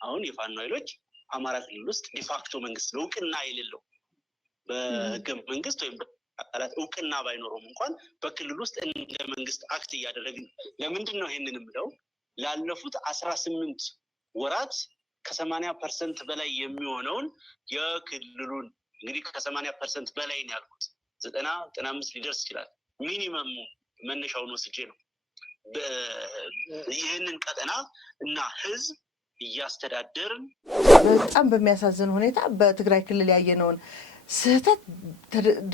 አሁን የፋኖ ኃይሎች አማራ ክልል ውስጥ ዲፋክቶ መንግስት እውቅና የሌለው በህገ መንግስት ወይም አካላት እውቅና ባይኖረውም እንኳን በክልል ውስጥ እንደ መንግስት አክት እያደረግን ለምንድን ነው ይሄንን የምለው? ላለፉት 18 ወራት ከ80% በላይ የሚሆነውን የክልሉን እንግዲህ ከ80% በላይ ነው ያልኩት 95 ሊደርስ ይችላል። ሚኒመም መነሻውን ወስጄ ነው ይህንን ቀጠና እና ህዝብ እያስተዳደርን በጣም በሚያሳዝን ሁኔታ በትግራይ ክልል ያየነውን ስህተት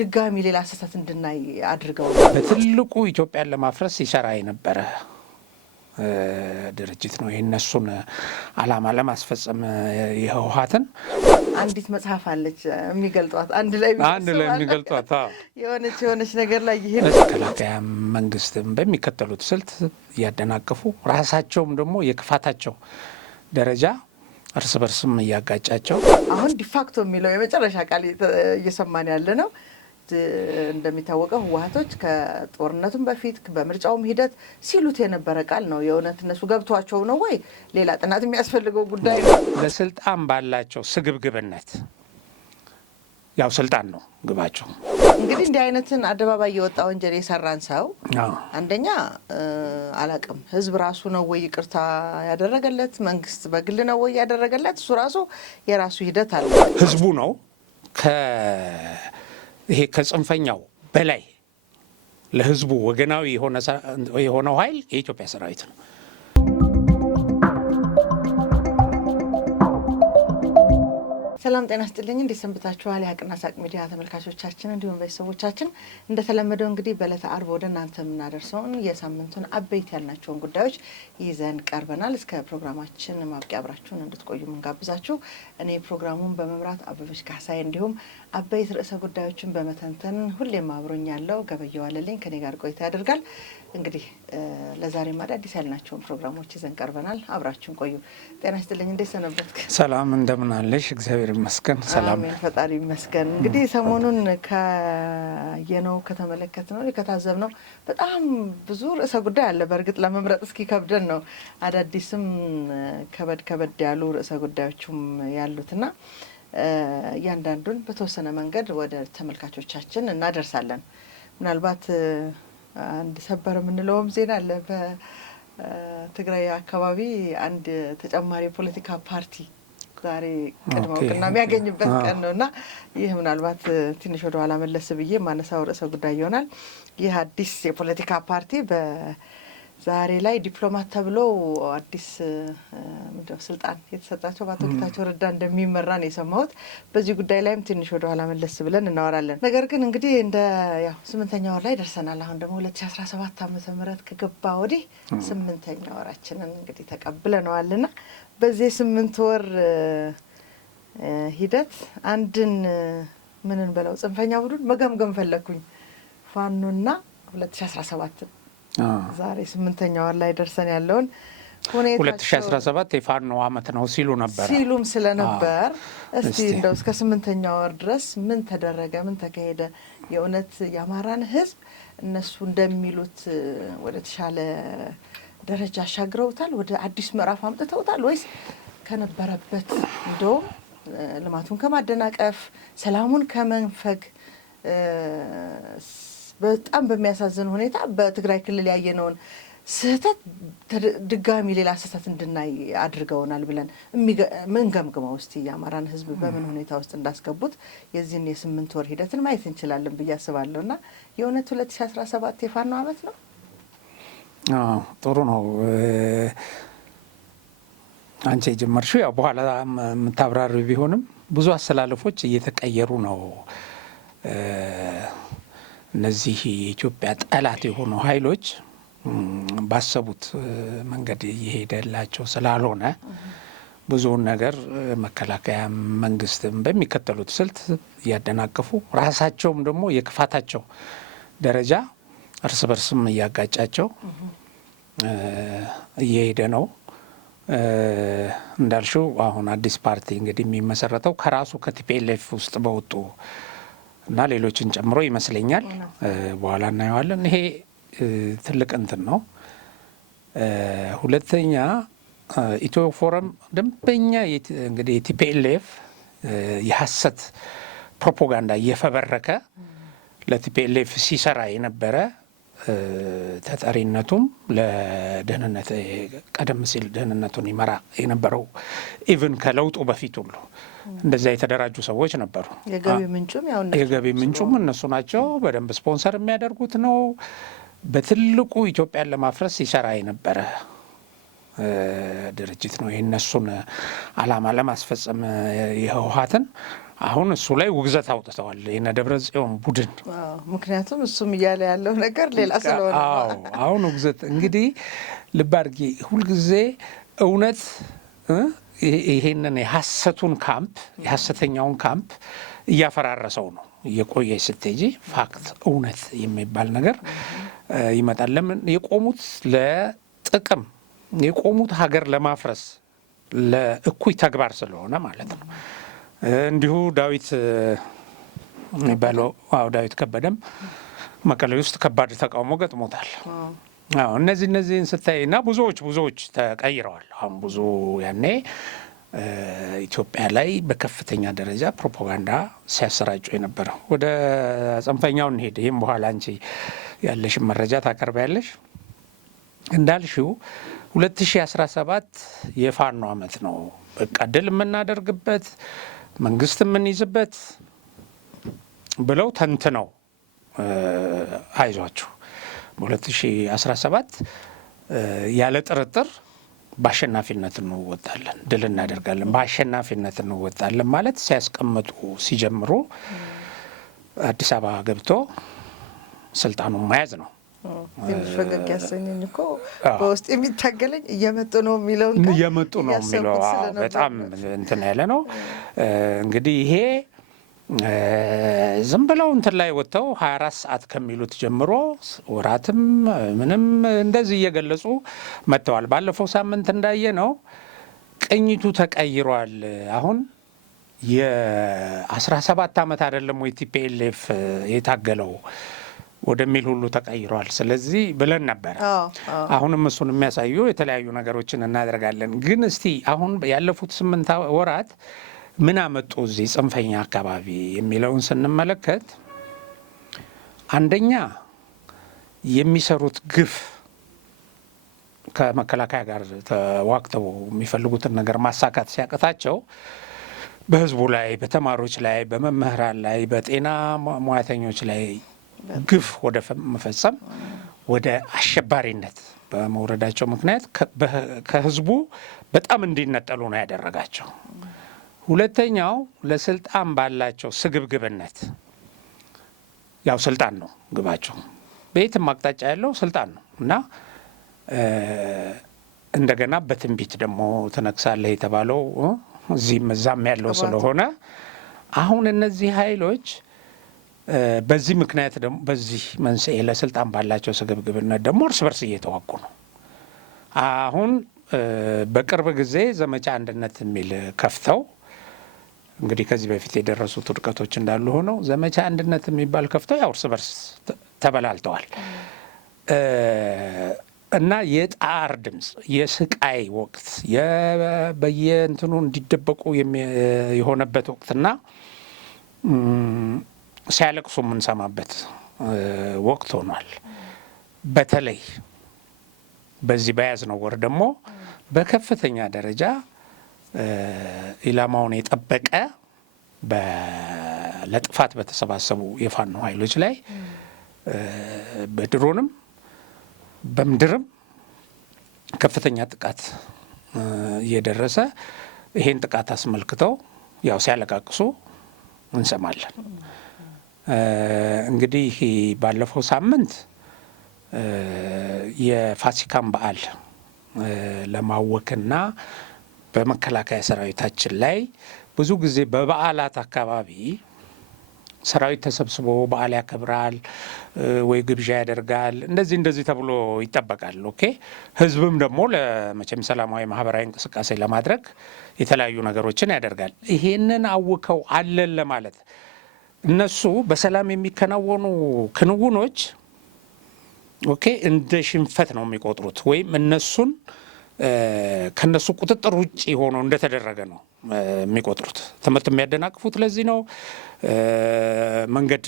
ድጋሚ ሌላ ስህተት እንድናይ አድርገው በትልቁ ኢትዮጵያን ለማፍረስ ይሰራ የነበረ ድርጅት ነው። የእነሱን አላማ ለማስፈጸም የህወሓትን አንዲት መጽሐፍ አለች የሚገልጧት አንድ ላይ የሚገልጧት የሆነች ነገር ላይ ይሄ መከላከያ መንግስትም በሚከተሉት ስልት እያደናቀፉ ራሳቸውም ደግሞ የክፋታቸው ደረጃ እርስ በርስም እያጋጫቸው አሁን ዲፋክቶ የሚለው የመጨረሻ ቃል እየሰማን ያለ ነው። እንደሚታወቀው ህወሓቶች ከጦርነቱም በፊት በምርጫውም ሂደት ሲሉት የነበረ ቃል ነው። የእውነት እነሱ ገብቷቸው ነው ወይ ሌላ ጥናት የሚያስፈልገው ጉዳይ ነው? ለስልጣን ባላቸው ስግብግብነት ያው ስልጣን ነው ግባቸው። እንግዲህ እንዲህ አይነትን አደባባይ የወጣ ወንጀል የሰራን ሰው አንደኛ አላቅም ህዝብ ራሱ ነው ወይ ይቅርታ ያደረገለት? መንግስት በግል ነው ወይ ያደረገለት? እሱ ራሱ የራሱ ሂደት አለ። ህዝቡ ነው ይሄ ከጽንፈኛው በላይ ለህዝቡ ወገናዊ የሆነው ኃይል የኢትዮጵያ ሰራዊት ነው። ሰላም ጤና ስጥልኝ። እንዴት ሰንብታችኋል? የሀቅና ሳቅ ሚዲያ ተመልካቾቻችን እንዲሁም ቤተሰቦቻችን እንደተለመደው እንግዲህ በዕለተ ዓርብ ወደ እናንተ የምናደርሰውን የሳምንቱን አበይት ያልናቸውን ጉዳዮች ይዘን ቀርበናል። እስከ ፕሮግራማችን ማብቂያ አብራችሁን እንድትቆዩ ምንጋብዛችሁ። እኔ ፕሮግራሙን በመምራት አበበች ካሳይ እንዲሁም አበይት ርዕሰ ጉዳዮችን በመተንተን ሁሌም አብሮኝ ያለው ገበየው አለልኝ ከኔ ጋር ቆይታ ያደርጋል። እንግዲህ ለዛሬም አዳዲስ ያልናቸውን ፕሮግራሞች ይዘን ቀርበናል። አብራችሁን ቆዩ። ጤና ይስጥልኝ። እንዴት ሰነበትክ? ሰላም እንደምን አለሽ? እግዚአብሔር ይመስገን ሰላም ነኝ። ፈጣሪ ይመስገን። እንግዲህ ሰሞኑን ካየነው ከተመለከትነው ከታዘብነው በጣም ብዙ ርዕሰ ጉዳይ አለ። በእርግጥ ለመምረጥ እስኪ ከብደን ነው አዳዲስም ከበድ ያሉ ርዕሰ ጉዳዮችም ያሉትና እያንዳንዱን በተወሰነ መንገድ ወደ ተመልካቾቻችን እናደርሳለን። ምናልባት አንድ ሰበር የምንለውም ዜና አለ። በትግራይ አካባቢ አንድ ተጨማሪ የፖለቲካ ፓርቲ ዛሬ ቅድመ እውቅና የሚያገኝበት ቀን ነው እና ይህ ምናልባት ትንሽ ወደ ኋላ መለስ ብዬ ማነሳው ርዕሰ ጉዳይ ይሆናል። ይህ አዲስ የፖለቲካ ፓርቲ በዛሬ ላይ ዲፕሎማት ተብሎ አዲስ ስልጣን የተሰጣቸው በአቶ ጌታቸው ረዳ እንደሚመራ ነው የሰማሁት። በዚህ ጉዳይ ላይም ትንሽ ወደ ኋላ መለስ ብለን እናወራለን። ነገር ግን እንግዲህ እንደ 8ኛ ወር ላይ ደርሰናል። አሁን ደግሞ 2017 ዓ.ም ከገባ ወዲህ 8ኛ ወራችንን እንግዲህ ተቀብለነዋልና በዚህ 8 ወር ሂደት አንድን ምንን በለው ጽንፈኛ ቡድን መገምገም ፈለኩኝ። ፋኖና 2017 ዛሬ 8ኛ ወር ላይ ደርሰን ያለውን 2017 የፋኖ ዓመት ነው ሲሉም ስለነበር እስቲ እንደው እስከ 8ኛ ወር ድረስ ምን ተደረገ? ምን ተካሄደ? የእውነት የአማራን ህዝብ እነሱ እንደሚሉት ወደ ተሻለ ደረጃ አሻግረውታል? ወደ አዲስ ምዕራፍ አምጥተውታል? ወይስ ከነበረበት እንደውም ልማቱን ከማደናቀፍ ሰላሙን ከመንፈግ በጣም በሚያሳዝን ሁኔታ በትግራይ ክልል ያየነውን ስህተት ድጋሚ ሌላ ስህተት እንድናይ አድርገውናል ብለን ምን ገምግመው እስቲ የአማራን ህዝብ በምን ሁኔታ ውስጥ እንዳስገቡት የዚህን የ8 ወር ሂደትን ማየት እንችላለን ብዬ አስባለሁ። እና የእውነት 2017 የፋኖ ዓመት ነው? ጥሩ ነው። አንቺ የጀመርሽው ያው በኋላ የምታብራሪ ቢሆንም ብዙ አሰላለፎች እየተቀየሩ ነው። እነዚህ የኢትዮጵያ ጠላት የሆኑ ኃይሎች ባሰቡት መንገድ እየሄደላቸው ስላልሆነ ብዙውን ነገር መከላከያ መንግስትም በሚከተሉት ስልት እያደናቀፉ ራሳቸውም ደግሞ የክፋታቸው ደረጃ እርስ በርስም እያጋጫቸው እየሄደ ነው። እንዳልሽው አሁን አዲስ ፓርቲ እንግዲህ የሚመሰረተው ከራሱ ከቲፒኤልኤፍ ውስጥ በወጡ እና ሌሎችን ጨምሮ ይመስለኛል። በኋላ እናየዋለን። ይሄ ትልቅ እንትን ነው። ሁለተኛ ኢትዮ ፎረም ደንበኛ እንግዲህ ቲፒኤልኤፍ የሐሰት ፕሮፓጋንዳ እየፈበረከ ለቲፒኤልኤፍ ሲሰራ የነበረ ተጠሪነቱም ለደህንነት ቀደም ሲል ደህንነቱን ይመራ የነበረው ኢቭን ከለውጡ በፊት ሁሉ እንደዛ የተደራጁ ሰዎች ነበሩ። የገቢ ምንጩም እነሱ ናቸው። በደንብ ስፖንሰር የሚያደርጉት ነው። በትልቁ ኢትዮጵያን ለማፍረስ ሲሰራ የነበረ ድርጅት ነው። የእነሱን ዓላማ ለማስፈጸም የህወሓትን አሁን እሱ ላይ ውግዘት አውጥተዋል የነ ደብረጽዮን ቡድን። ምክንያቱም እሱም እያለ ያለው ነገር ሌላ ስለሆነ አሁን ውግዘት እንግዲህ ልብ አድርጊ፣ ሁልጊዜ እውነት ይሄንን የሐሰቱን ካምፕ የሐሰተኛውን ካምፕ እያፈራረሰው ነው እየቆየ ስትሄጂ ፋክት እውነት የሚባል ነገር ይመጣል። ለምን የቆሙት ለጥቅም የቆሙት ሀገር ለማፍረስ ለእኩይ ተግባር ስለሆነ ማለት ነው። እንዲሁ ዳዊት የሚባለው ዳዊት ከበደም መቀሌ ውስጥ ከባድ ተቃውሞ ገጥሞታል። እነዚህን ስታይ እና ብዙዎች ተቀይረዋል። አሁን ብዙ ያኔ ኢትዮጵያ ላይ በከፍተኛ ደረጃ ፕሮፓጋንዳ ሲያሰራጩ የነበረው። ወደ ጽንፈኛው እንሄድ። ይህም በኋላ አንቺ ያለሽን መረጃ ታቀርቢያለሽ። እንዳልሽው 2017 የፋኖ ዓመት ነው። በቃ ድል የምናደርግበት መንግስት የምንይዝበት ብለው ተንትነው አይዟችሁ በ2017 ያለ ጥርጥር በአሸናፊነት እንወጣለን፣ ድል እናደርጋለን፣ በአሸናፊነት እንወጣለን ማለት ሲያስቀምጡ ሲጀምሩ አዲስ አበባ ገብቶ ስልጣኑን መያዝ ነው። ትንሽ ፈገግ ያሰኘኝ እኮ በውስጥ የሚታገለኝ እየመጡ ነው የሚለው በጣም እንትን ያለ ነው። እንግዲህ ይሄ ዝም ብለው እንትን ላይ ወጥተው 24 ሰዓት ከሚሉት ጀምሮ ወራትም ምንም እንደዚህ እየገለጹ መጥተዋል። ባለፈው ሳምንት እንዳየ ነው ቅኝቱ ተቀይሯል። አሁን የ17 ዓመት አይደለም ወይ ቲፒኤልኤፍ የታገለው ወደሚል ሁሉ ተቀይሯል። ስለዚህ ብለን ነበር። አሁንም እሱን የሚያሳዩ የተለያዩ ነገሮችን እናደርጋለን። ግን እስቲ አሁን ያለፉት 8 ወራት ምን አመጡ እዚህ ጽንፈኛ አካባቢ የሚለውን ስንመለከት አንደኛ የሚሰሩት ግፍ ከመከላከያ ጋር ተዋግተው የሚፈልጉትን ነገር ማሳካት ሲያቅታቸው በህዝቡ ላይ፣ በተማሪዎች ላይ፣ በመምህራን ላይ፣ በጤና ሙያተኞች ላይ ግፍ ወደ መፈጸም ወደ አሸባሪነት በመውረዳቸው ምክንያት ከህዝቡ በጣም እንዲነጠሉ ነው ያደረጋቸው። ሁለተኛው ለስልጣን ባላቸው ስግብግብነት፣ ያው ስልጣን ነው ግባቸው፣ በየትም አቅጣጫ ያለው ስልጣን ነው እና እንደገና በትንቢት ደግሞ ትነግሳለህ የተባለው እዚህም እዛም ያለው ስለሆነ አሁን እነዚህ ኃይሎች በዚህ ምክንያት ደግሞ በዚህ መንስኤ ለስልጣን ባላቸው ስግብግብነት ደግሞ እርስ በርስ እየተዋጉ ነው። አሁን በቅርብ ጊዜ ዘመቻ አንድነት የሚል ከፍተው እንግዲህ ከዚህ በፊት የደረሱት ውድቀቶች እንዳሉ ሆነው ዘመቻ አንድነት የሚባል ከፍተው ያው እርስ በርስ ተበላልተዋል እና የጣር ድምፅ የስቃይ ወቅት በየእንትኑ እንዲደበቁ የሆነበት ወቅትና ሲያለቅሱ የምንሰማበት ወቅት ሆኗል። በተለይ በዚህ በያዝነው ወር ደግሞ በከፍተኛ ደረጃ ኢላማውን የጠበቀ ለጥፋት በተሰባሰቡ የፋኖ ኃይሎች ላይ በድሮንም በምድርም ከፍተኛ ጥቃት እየደረሰ ይሄን ጥቃት አስመልክተው ያው ሲያለቃቅሱ እንሰማለን። እንግዲህ ባለፈው ሳምንት የፋሲካን በዓል ለማወክና በመከላከያ ሰራዊታችን ላይ ብዙ ጊዜ በበዓላት አካባቢ ሰራዊት ተሰብስቦ በዓል ያከብራል ወይ ግብዣ ያደርጋል፣ እንደዚህ ተብሎ ይጠበቃል። ኦኬ። ህዝብም ደግሞ ለመቼም ሰላማዊ ማህበራዊ እንቅስቃሴ ለማድረግ የተለያዩ ነገሮችን ያደርጋል። ይሄንን አውከው አለን ለማለት እነሱ በሰላም የሚከናወኑ ክንውኖች ኦኬ እንደ ሽንፈት ነው የሚቆጥሩት፣ ወይም እነሱን ከነሱ ቁጥጥር ውጪ ሆኖ እንደተደረገ ነው የሚቆጥሩት። ትምህርት የሚያደናቅፉት ለዚህ ነው። መንገድ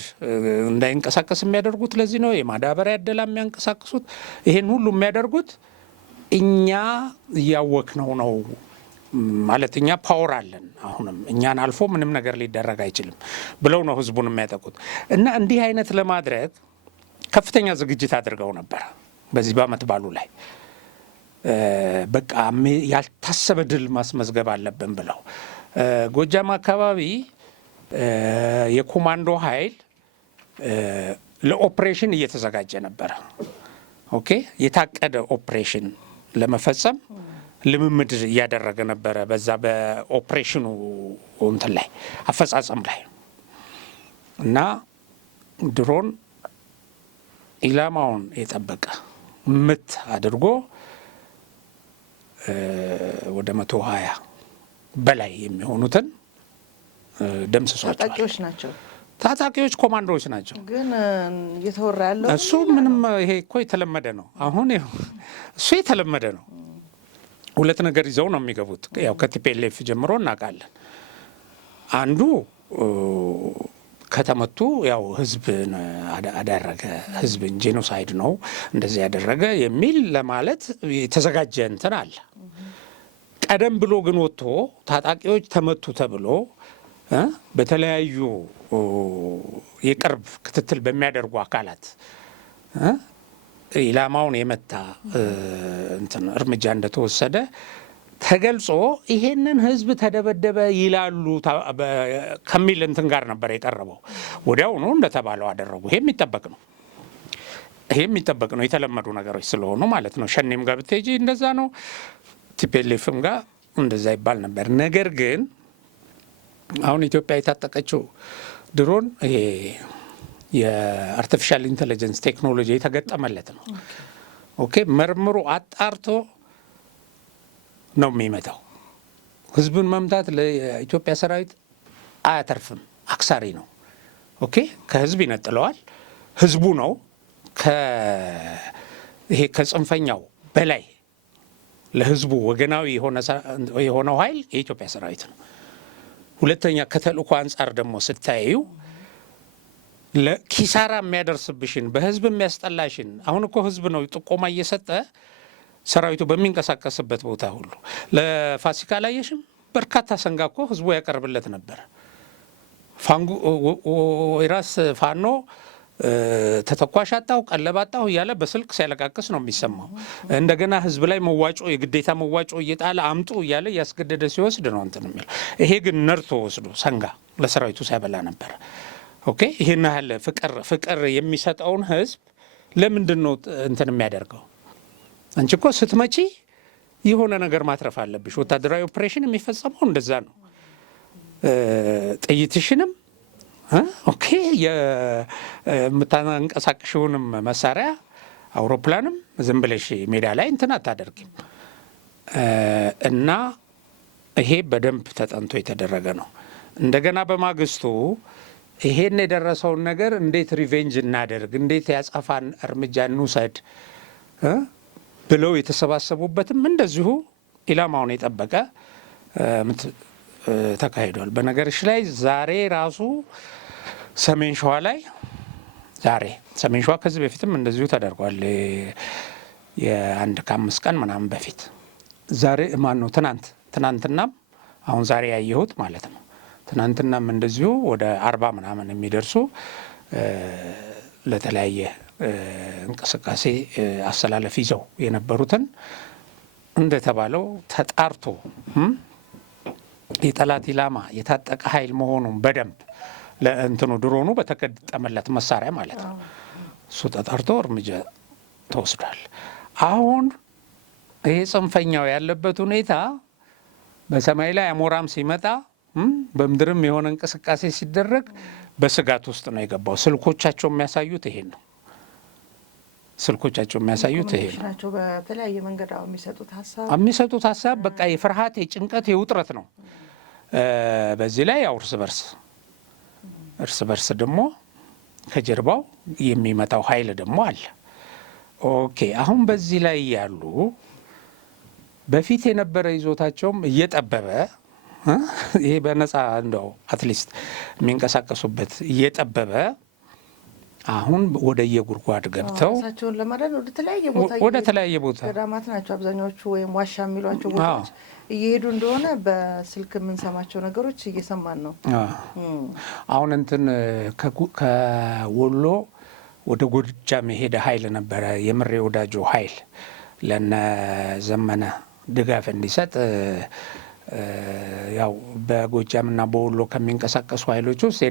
እንዳይንቀሳቀስ የሚያደርጉት ለዚህ ነው። የማዳበሪያ እደላ የሚያንቀሳቅሱት ይሄን ሁሉ የሚያደርጉት እኛ እያወክነው ነው ማለት እኛ ፓወር አለን፣ አሁንም እኛን አልፎ ምንም ነገር ሊደረግ አይችልም ብለው ነው ህዝቡን የሚያጠቁት። እና እንዲህ አይነት ለማድረግ ከፍተኛ ዝግጅት አድርገው ነበር በዚህ በዓመት በዓሉ ላይ በቃ ያልታሰበ ድል ማስመዝገብ አለብን ብለው ጎጃም አካባቢ የኮማንዶ ኃይል ለኦፕሬሽን እየተዘጋጀ ነበረ። ኦኬ የታቀደ ኦፕሬሽን ለመፈጸም ልምምድ እያደረገ ነበረ። በዛ በኦፕሬሽኑ እንትን ላይ አፈጻጸም ላይ እና ድሮን ኢላማውን የጠበቀ ምት አድርጎ ወደ 120 በላይ የሚሆኑትን ደምስሷቸዋል። ታጣቂዎች ናቸው። ታጣቂዎች ኮማንዶዎች ናቸው። ግን እየተወራ ያለው እሱ ምንም ይሄ እኮ የተለመደ ነው። አሁን እሱ የተለመደ ነው። ሁለት ነገር ይዘው ነው የሚገቡት። ያው ከቲፒኤልኤፍ ጀምሮ እናውቃለን። አንዱ ከተመቱ ያው ህዝብን አደረገ፣ ህዝብን ጄኖሳይድ ነው እንደዚህ ያደረገ የሚል ለማለት የተዘጋጀ እንትን አለ። ቀደም ብሎ ግን ወጥቶ ታጣቂዎች ተመቱ ተብሎ በተለያዩ የቅርብ ክትትል በሚያደርጉ አካላት ኢላማውን የመታ እንትን እርምጃ እንደተወሰደ ተገልጾ ይሄንን ህዝብ ተደበደበ ይላሉ ከሚል እንትን ጋር ነበር የቀረበው። ወዲያውኑ እንደተባለው አደረጉ። ይሄ የሚጠበቅ ነው። ይሄ የሚጠበቅ ነው። የተለመዱ ነገሮች ስለሆኑ ማለት ነው። ሸኔም ጋር ብትሄጂ እንደዛ ነው። ቲፒኤልኤፍም ጋር እንደዛ ይባል ነበር። ነገር ግን አሁን ኢትዮጵያ የታጠቀችው ድሮን ይሄ የአርቲፊሻል ኢንቴሊጀንስ ቴክኖሎጂ የተገጠመለት ነው። ኦኬ መርምሮ አጣርቶ ነው የሚመታው። ህዝብን መምታት ለኢትዮጵያ ሰራዊት አያተርፍም፣ አክሳሪ ነው። ኦኬ ከህዝብ ይነጥለዋል። ህዝቡ ነው ይሄ ከጽንፈኛው በላይ ለህዝቡ ወገናዊ የሆነው ኃይል የኢትዮጵያ ሰራዊት ነው። ሁለተኛ ከተልእኮ አንጻር ደግሞ ስታዩ ለኪሳራ የሚያደርስብሽን በህዝብ የሚያስጠላሽን አሁን እኮ ህዝብ ነው ጥቆማ እየሰጠ ሰራዊቱ በሚንቀሳቀስበት ቦታ ሁሉ ለፋሲካ አላየሽም? በርካታ ሰንጋ እኮ ህዝቡ ያቀርብለት ነበር። የራስ ፋኖ ተተኳሽ አጣሁ ቀለብ አጣሁ እያለ በስልክ ሲያለቃቅስ ነው የሚሰማው። እንደገና ህዝብ ላይ መዋጮ የግዴታ መዋጮ እየጣለ አምጡ እያለ እያስገደደ ሲወስድ ነው እንትን የሚለው። ይሄ ግን ነርቶ ወስዶ ሰንጋ ለሰራዊቱ ሲያበላ ነበር። ኦኬ ይሄን ያህል ፍቅር የሚሰጠውን ህዝብ ለምንድን ነው እንትን የሚያደርገው? አንቺ እኮ ስትመጪ የሆነ ነገር ማትረፍ አለብሽ። ወታደራዊ ኦፕሬሽን የሚፈጸመው እንደዛ ነው። ጥይትሽንም ኦኬ የምታንቀሳቅሽውንም መሳሪያ አውሮፕላንም ዝም ብለሽ ሜዳ ላይ እንትን አታደርጊም። እና ይሄ በደንብ ተጠንቶ የተደረገ ነው። እንደገና በማግስቱ ይሄን የደረሰውን ነገር እንዴት ሪቬንጅ እናደርግ፣ እንዴት ያጸፋን እርምጃ እንውሰድ ብለው የተሰባሰቡበትም እንደዚሁ ኢላማውን የጠበቀ ተካሂዷል። በነገርሽ ላይ ዛሬ ራሱ ሰሜን ሸዋ ላይ ሰሜን ሸዋ ከዚህ በፊትም እንደዚሁ ተደርጓል። የአንድ ከ5 ቀን ምናምን በፊት ዛሬ ማን ነው ትናንትናም አሁን ዛሬ ያየሁት ማለት ነው። ትናንትናም እንደዚሁ ወደ 40 ምናምን የሚደርሱ ለተለያየ እንቅስቃሴ አሰላለፍ ይዘው የነበሩትን እንደተባለው ተጣርቶ የጠላት ኢላማ የታጠቀ ኃይል መሆኑን በደንብ ለእንትኑ ድሮኑ በተገጠመለት መሳሪያ ማለት ነው እሱ ተጣርቶ እርምጃ ተወስዷል። አሁን ይሄ ጽንፈኛው ያለበት ሁኔታ በሰማይ ላይ አሞራም ሲመጣ በምድርም የሆነ እንቅስቃሴ ሲደረግ በስጋት ውስጥ ነው የገባው። ስልኮቻቸው የሚያሳዩት ይሄን ነው። ስልኮቻቸው የሚያሳዩት ይሄ ነው። በተለያየ መንገድ የሚሰጡት ሀሳብ በቃ የፍርሃት፣ የጭንቀት፣ የውጥረት ነው። በዚህ ላይ ያው እርስ በርስ ደግሞ ከጀርባው የሚመጣው ኃይል ደግሞ አለ። ኦኬ አሁን በዚህ ላይ ያሉ በፊት የነበረ ይዞታቸውም እየጠበበ ይሄ በነፃ እንደው አትሊስት የሚንቀሳቀሱበት እየጠበበ አሁን ወደ የጉድጓድ ገብተው ራሳቸውን ለማዳን ወደ ተለያየ ቦታ ገዳማት ናቸው አብዛኛዎቹ ወይም ዋሻ የሚሏቸው ቦታዎች እየሄዱ እንደሆነ በስልክ የምንሰማቸው ነገሮች እየሰማን ነው። አሁን እንትን ከወሎ ወደ ጎጃም የሄደ ኃይል ነበረ የምሬ ወዳጆ ኃይል ለነ ዘመነ ድጋፍ እንዲሰጥ ያው በጎጃምና በወሎ ከሚንቀሳቀሱ ኃይሎች ውስጥ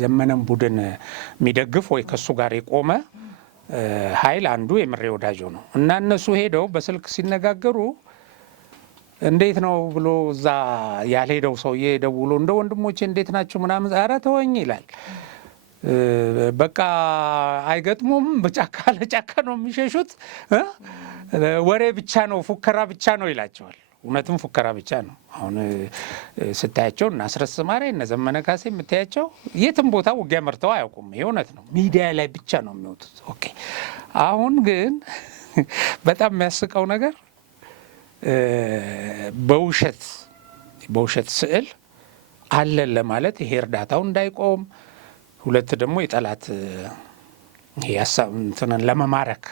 ዘመነን ቡድን የሚደግፍ ወይ ከሱ ጋር የቆመ ኃይል አንዱ የምሬ ወዳጆ ነው እና እነሱ ሄደው በስልክ ሲነጋገሩ እንዴት ነው ብሎ እዛ ያልሄደው ሰውዬ ደውሎ እንደ ወንድሞቼ እንዴት ናቸው ምናምን ኧረ ተወኝ ይላል። በቃ አይገጥሙም፣ በጫካ ለጫካ ነው የሚሸሹት፣ ወሬ ብቻ ነው ፉከራ ብቻ ነው ይላቸዋል። እውነትም ፉከራ ብቻ ነው። አሁን ስታያቸው እና አስረስ ማሬ እነ ዘመነ ካሴ የምታያቸው የትም ቦታ ውጊያ መርተው አያውቁም። ይሄ እውነት ነው። ሚዲያ ላይ ብቻ ነው የሚወጡት። ኦኬ። አሁን ግን በጣም የሚያስቀው ነገር በውሸት ስዕል አለን ለማለት ይሄ እርዳታው እንዳይቆም፣ ሁለት ደግሞ የጠላት እንትንን ለመማረክ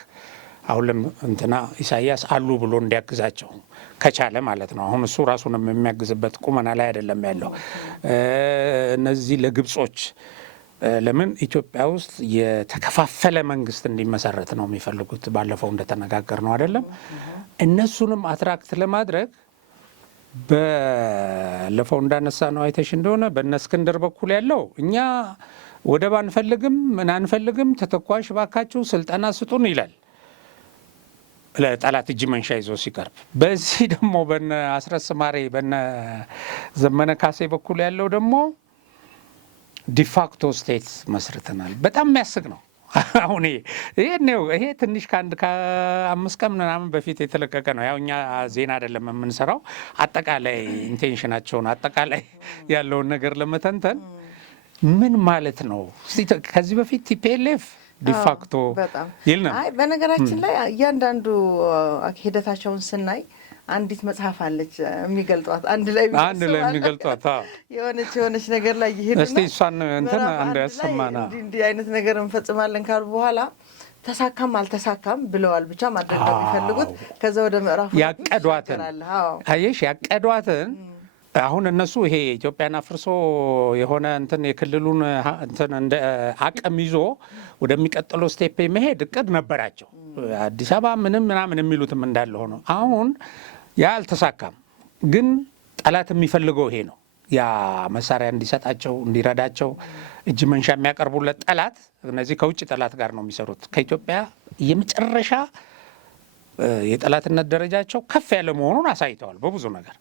አሁን እንትና ኢሳያስ አሉ ብሎ እንዲያግዛቸው ከቻለ ማለት ነው። አሁን እሱ ራሱንም የሚያግዝበት ቁመና ላይ አይደለም ያለው። እነዚህ ለግብጾች ለምን ኢትዮጵያ ውስጥ የተከፋፈለ መንግስት እንዲመሰረት ነው የሚፈልጉት። ባለፈው እንደተነጋገር ነው አይደለም። እነሱንም አትራክት ለማድረግ ባለፈው እንዳነሳ ነው አይተሽ እንደሆነ በእነ እስክንድር በኩል ያለው እኛ ወደብ አንፈልግም ምን አንፈልግም፣ ተተኳሽ ባካችሁ ስልጠና ስጡን ይላል ለጠላት እጅ መንሻ ይዞ ሲቀርብ። በዚህ ደግሞ በነ አስረስ ማሬ በነ ዘመነ ካሴ በኩል ያለው ደግሞ ዲፋክቶ ስቴት መስርተናል። በጣም የሚያስቅ ነው። አሁን ይሄ ትንሽ ከ5 ቀን ምናምን በፊት የተለቀቀ ነው። ያው እኛ ዜና አይደለም የምንሰራው፣ አጠቃላይ ኢንቴንሽናቸውን አጠቃላይ ያለውን ነገር ለመተንተን ምን ማለት ነው። ከዚህ በፊት ቲፒኤልኤፍ ዲፋክቶ ይል ነው። በነገራችን ላይ እያንዳንዱ ሂደታቸውን ስናይ አንዲት መጽሐፍ አለች የሚገልጧት አንድ ላይ የሚገልጧት የሆነች ነገር ላይ ይሄዱና እስቲ እሷን እንትን አንድ ያሰማና እንዲህ አይነት ነገር እንፈጽማለን ካሉ በኋላ ተሳካም አልተሳካም ብለዋል። ብቻ ማድረግ ነው የሚፈልጉት። ከዛ ወደ ምዕራፍ ያቀዷትን አየሽ፣ ያቀዷትን አሁን እነሱ ይሄ ኢትዮጵያን አፍርሶ የሆነ እንትን የክልሉን እንትን እንደ አቅም ይዞ ወደሚቀጥለው ስቴፕ መሄድ እቅድ ነበራቸው። አዲስ አበባ ምናምን የሚሉትም እንዳለ ሆኖ አሁን ያ አልተሳካም። ግን ጠላት የሚፈልገው ይሄ ነው። ያ መሳሪያ እንዲሰጣቸው እንዲረዳቸው እጅ መንሻ የሚያቀርቡለት ጠላት እነዚህ ከውጭ ጠላት ጋር ነው የሚሰሩት። ከኢትዮጵያ የመጨረሻ የጠላትነት ደረጃቸው ከፍ ያለ መሆኑን አሳይተዋል በብዙ ነገር።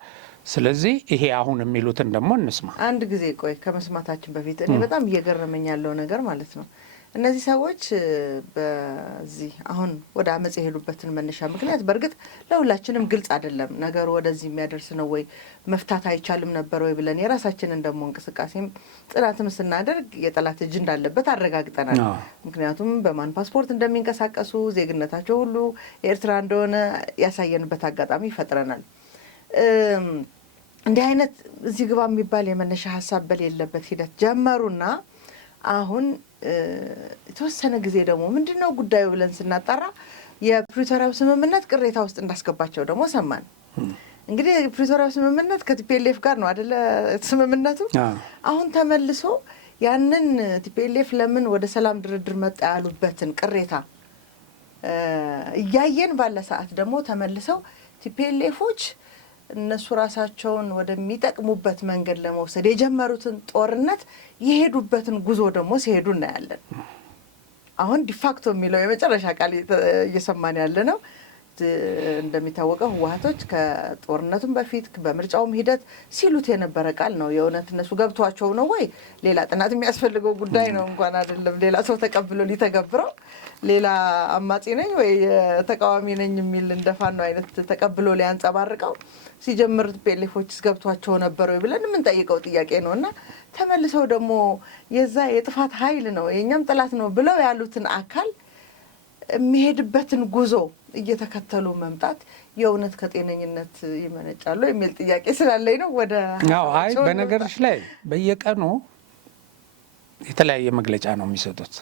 ስለዚህ ይሄ አሁን የሚሉትን ደግሞ እንስማ። አንድ ጊዜ ቆይ ከመስማታችን በፊት እኔ በጣም እየገረመኝ ያለው ነገር ማለት ነው እነዚህ ሰዎች በዚህ አሁን ወደ አመጽ የሄዱበትን መነሻ ምክንያት በእርግጥ ለሁላችንም ግልጽ አይደለም። ነገሩ ወደዚህ የሚያደርስ ነው ወይ መፍታት አይቻልም ነበር ወይ ብለን የራሳችንን ደግሞ እንቅስቃሴም ጥናትም ስናደርግ የጠላት እጅ እንዳለበት አረጋግጠናል። ምክንያቱም በማን ፓስፖርት እንደሚንቀሳቀሱ ዜግነታቸው ሁሉ ኤርትራ እንደሆነ ያሳየንበት አጋጣሚ ይፈጥረናል። እንዲህ አይነት እዚህ ግባ የሚባል የመነሻ ሀሳብ በሌለበት ሂደት ጀመሩና አሁን የተወሰነ ጊዜ ደግሞ ምንድነው ጉዳዩ ብለን ስናጣራ የፕሪቶሪያው ስምምነት ቅሬታ ውስጥ እንዳስገባቸው ደግሞ ሰማን። እንግዲህ የፕሪቶሪያው ስምምነት ከቲፒኤልኤፍ ጋር ነው አይደለ ስምምነቱ። አሁን ተመልሶ ያንን ቲፒኤልኤፍ ለምን ወደ ሰላም ድርድር መጣ ያሉበትን ቅሬታ እያየን ባለ ሰዓት ደግሞ ተመልሰው ቲፒኤልኤፎች እነሱ ራሳቸውን ወደሚጠቅሙበት መንገድ ለመውሰድ የጀመሩትን ጦርነት የሄዱበትን ጉዞ ደግሞ ሲሄዱ እናያለን። አሁን ዲፋክቶ የሚለው የመጨረሻ ቃል እየሰማን ያለ ነው። እንደሚታወቀው ህወሓቶች ከጦርነቱም በፊት በምርጫውም ሂደት ሲሉት የነበረ ቃል ነው። የእውነት እነሱ ገብቷቸው ነው ወይ ሌላ ጥናት የሚያስፈልገው ጉዳይ ነው። እንኳን አይደለም ሌላ ሰው ተቀብሎ ሊተገብረው ሌላ አማጺ ነኝ ወይ ተቃዋሚ ነኝ የሚል እንደፋን ነው አይነት ተቀብሎ ሊያንጸባርቀው ሲጀምር ፒኤልኤፎች ገብቷቸው ነበር ወይ ብለን የምንጠይቀው ጥያቄ ነውና ተመልሰው ደግሞ የዛ የጥፋት ኃይል ነው የኛም ጠላት ነው ብለው ያሉትን አካል የሚሄድበትን ጉዞ እየተከተሉ መምጣት የእውነት ከጤነኝነት ይመነጫሉ የሚል ጥያቄ ስላለኝ ነው። ወደ አይ በነገርሽ ላይ በየቀኑ የተለያየ መግለጫ ነው የሚሰጡት።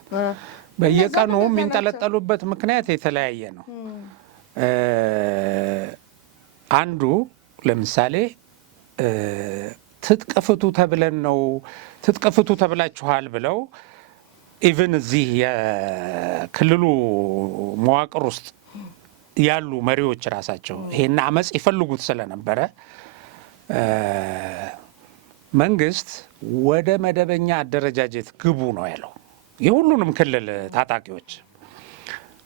በየቀኑ የሚንጠለጠሉበት ምክንያት የተለያየ ነው። አንዱ ለምሳሌ ትጥቅ ፍቱ ተብለን ነው ትጥቅ ፍቱ ተብላችኋል ብለው ኢቭን እዚህ የክልሉ መዋቅር ውስጥ ያሉ መሪዎች ራሳቸው ይሄን አመጽ ይፈልጉት ስለነበረ መንግስት ወደ መደበኛ አደረጃጀት ግቡ ነው ያለው። የሁሉንም ክልል ታጣቂዎች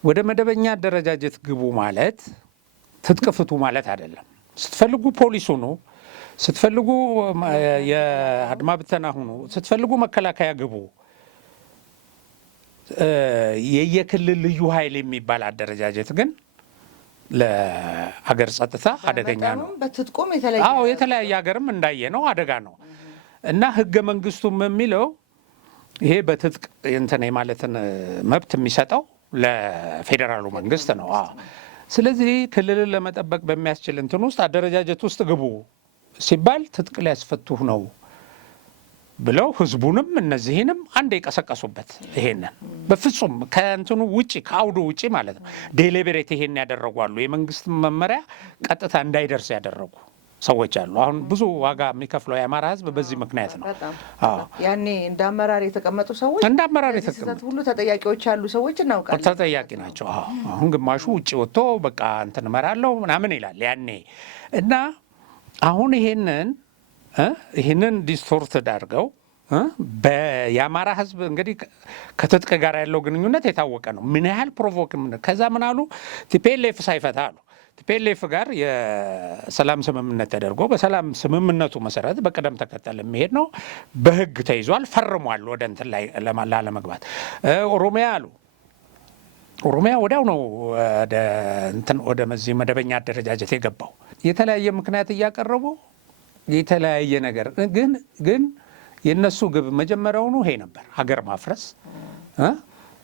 ወደ መደበኛ አደረጃጀት ግቡ ማለት ትጥቅ ፍቱ ማለት አይደለም። ስትፈልጉ ፖሊስ ሁኑ፣ ስትፈልጉ የአድማ ብተና ሁኑ፣ ስትፈልጉ መከላከያ ግቡ። የየክልል ልዩ ኃይል የሚባል አደረጃጀት ግን ለሀገር ጸጥታ አደገኛ ነው። በትጥቁም የተለያየ ሀገርም እንዳየ ነው አደጋ ነው እና ህገ መንግስቱም የሚለው ይሄ በትጥቅ እንትን ማለትን መብት የሚሰጠው ለፌዴራሉ መንግስት ነው። ስለዚህ ክልልን ለመጠበቅ በሚያስችል እንትን ውስጥ አደረጃጀት ውስጥ ግቡ ሲባል ትጥቅ ሊያስፈቱህ ነው ብለው ህዝቡንም እነዚህንም አንድ የቀሰቀሱበት። ይሄንን በፍጹም ከእንትኑ ውጪ ከአውዱ ውጪ ማለት ነው ዴሊቤሬት ይሄን ያደረጓሉ። የመንግስት መመሪያ ቀጥታ እንዳይደርስ ያደረጉ ሰዎች አሉ። አሁን ብዙ ዋጋ የሚከፍለው የአማራ ህዝብ በዚህ ምክንያት ነው። ያኔ እንደ አመራር የተቀመጡ ሰዎች እንደ አመራር የተቀመጡ ሁሉ ተጠያቂዎች ያሉ ሰዎች እናውቃለን። ተጠያቂ ናቸው። አሁን ግማሹ ውጪ ወጥቶ በቃ እንትን እመራለሁ ምናምን ይላል ያኔ እና አሁን ይሄንን ዲስቶርትድ አድርገው የአማራ ህዝብ እንግዲህ ከትጥቅ ጋር ያለው ግንኙነት የታወቀ ነው። ምን ያህል ፕሮቮክ ከዛ ምን አሉ ቲፒኤልኤፍ ሳይፈታ አሉ ቲፒኤልኤፍ ጋር የሰላም ስምምነት ተደርጎ በሰላም ስምምነቱ መሰረት በቅደም ተከተል የሚሄድ ነው። በህግ ተይዟል፣ ፈርሟል። ወደ እንትን ላይ ላለመግባት ኦሮሚያ አሉ ኦሮሚያ ወዲያው ነው ወደ መዚህ መደበኛ አደረጃጀት የገባው። የተለያየ ምክንያት እያቀረቡ የተለያየ ነገር ግን የነሱ ግብ መጀመሪያውኑ ይሄ ነበር፣ ሀገር ማፍረስ።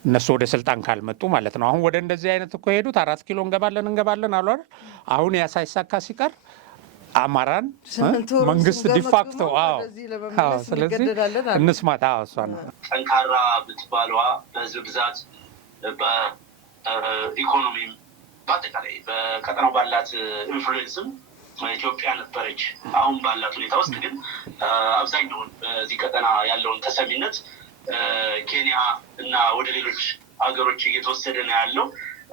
እነሱ ወደ ስልጣን ካልመጡ ማለት ነው። አሁን ወደ እንደዚህ አይነት እኮ ሄዱት 4 ኪሎ እንገባለን አሉ አይደል? አሁን ያ ሳይሳካ ሲቀር አማራን መንግስት ዲፋክቶ ስለዚህ እንስማት እሷ ነው ጠንካራ ብትባለዋ በህዝብ ብዛት በኢኮኖሚም በአጠቃላይ በቀጠናው ባላት ኢንፍሉዌንስም ኢትዮጵያ ነበረች። አሁን ባላት ሁኔታ ውስጥ ግን አብዛኛውን በዚህ ቀጠና ያለውን ተሰሚነት ኬንያ እና ወደ ሌሎች ሀገሮች እየተወሰደ ነው ያለው።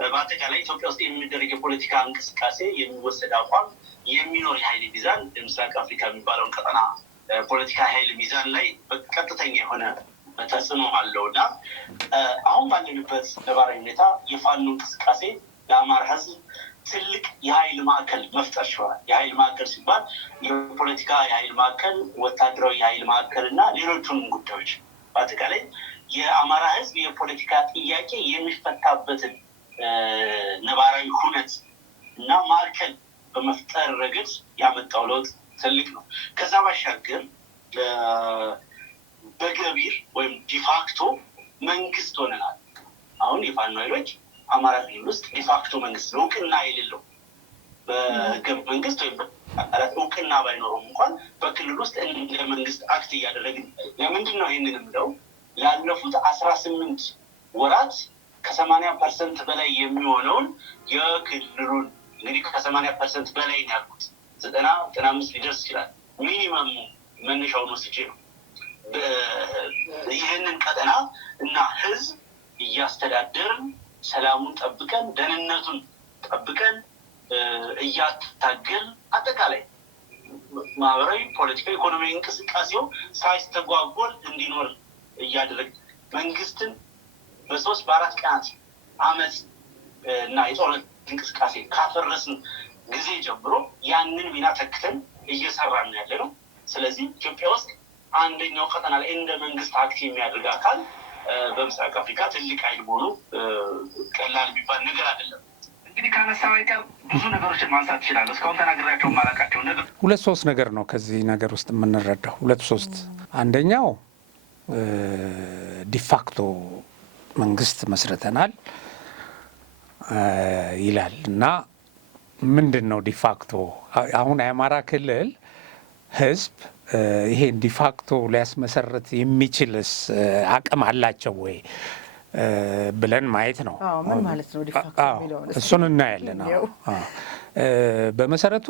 በአጠቃላይ ኢትዮጵያ ውስጥ የሚደረግ የፖለቲካ እንቅስቃሴ፣ የሚወሰድ አቋም፣ የሚኖር የኃይል ሚዛን የምስራቅ አፍሪካ የሚባለውን ቀጠና ፖለቲካ ኃይል ሚዛን ላይ ቀጥተኛ የሆነ ተጽዕኖ አለው እና አሁን ባለንበት ነባራዊ ሁኔታ የፋኖ እንቅስቃሴ ለአማራ ህዝብ ትልቅ የኃይል ማዕከል መፍጠር ችሏል። የኃይል ማዕከል ሲባል የፖለቲካ የኃይል ማዕከል፣ ወታደራዊ የኃይል ማዕከል እና ሌሎቹንም ጉዳዮች በአጠቃላይ የአማራ ህዝብ የፖለቲካ ጥያቄ የሚፈታበትን ነባራዊ ሁነት እና ማዕከል በመፍጠር ረገድ ያመጣው ለውጥ ትልቅ ነው። ከዛ ባሻገር በገቢር ወይም ዲፋክቶ መንግስት ሆነናል። አሁን የፋኖ ኃይሎች አማራ ክልል ውስጥ ዲፋክቶ መንግስት ነው፣ እውቅና የሌለው በህገ መንግስት ወይም እውቅና ባይኖረውም እንኳን በክልል ውስጥ እንደ መንግስት አክት እያደረግን። ለምንድን ነው ይህንን የምለው? ላለፉት 18 ወራት ከ80% በላይ የሚሆነውን የክልሉን እንግዲህ ከ80% በላይ ነው ያልኩት 90-95 ሊደርስ ይችላል። ሚኒመሙ መነሻውን ወስጄ ነው። ይህንን ቀጠና እና ህዝብ እያስተዳደርን ሰላሙን ጠብቀን ደህንነቱን ጠብቀን እያታገል አጠቃላይ ማህበራዊ፣ ፖለቲካዊ፣ ኢኮኖሚያዊ እንቅስቃሴው ሳይስተጓጎል እንዲኖር እያደረግ መንግስትን በ3-4 ቀናት አመት እና የጦርነት እንቅስቃሴ ካፈረስን ጊዜ ጀምሮ ያንን ሚና ተክተን እየሰራን ያለ ነው። ስለዚህ ኢትዮጵያ ውስጥ አንደኛው ቀጠና ላይ እንደ መንግስት አክት የሚያደርግ አካል በምስራቅ አፍሪካ ትልቅ ኃይል መሆኑ ቀላል የሚባል ነገር አይደለም። እንግዲህ ከአነሳው አይቀር ብዙ ነገሮችን ማንሳት ይችላል። እስካሁን ተናግሬያቸው ማላውቃቸው ነገር 2-3 ነገር ነው ከዚህ ነገር ውስጥ የምንረዳው 2-3 አንደኛው ዲፋክቶ መንግስት መስርተናል። ይላል እና ምንድን ነው ዲፋክቶ? አሁን የአማራ ክልል ህዝብ ይሄን ዲፋክቶ ሊያስመሰርት የሚችልስ አቅም አላቸው ወይ ብለን ማየት ነው። ምን ማለት ነው ዲፋክቶ የሚለው? እሱን እናያለን። በመሰረቱ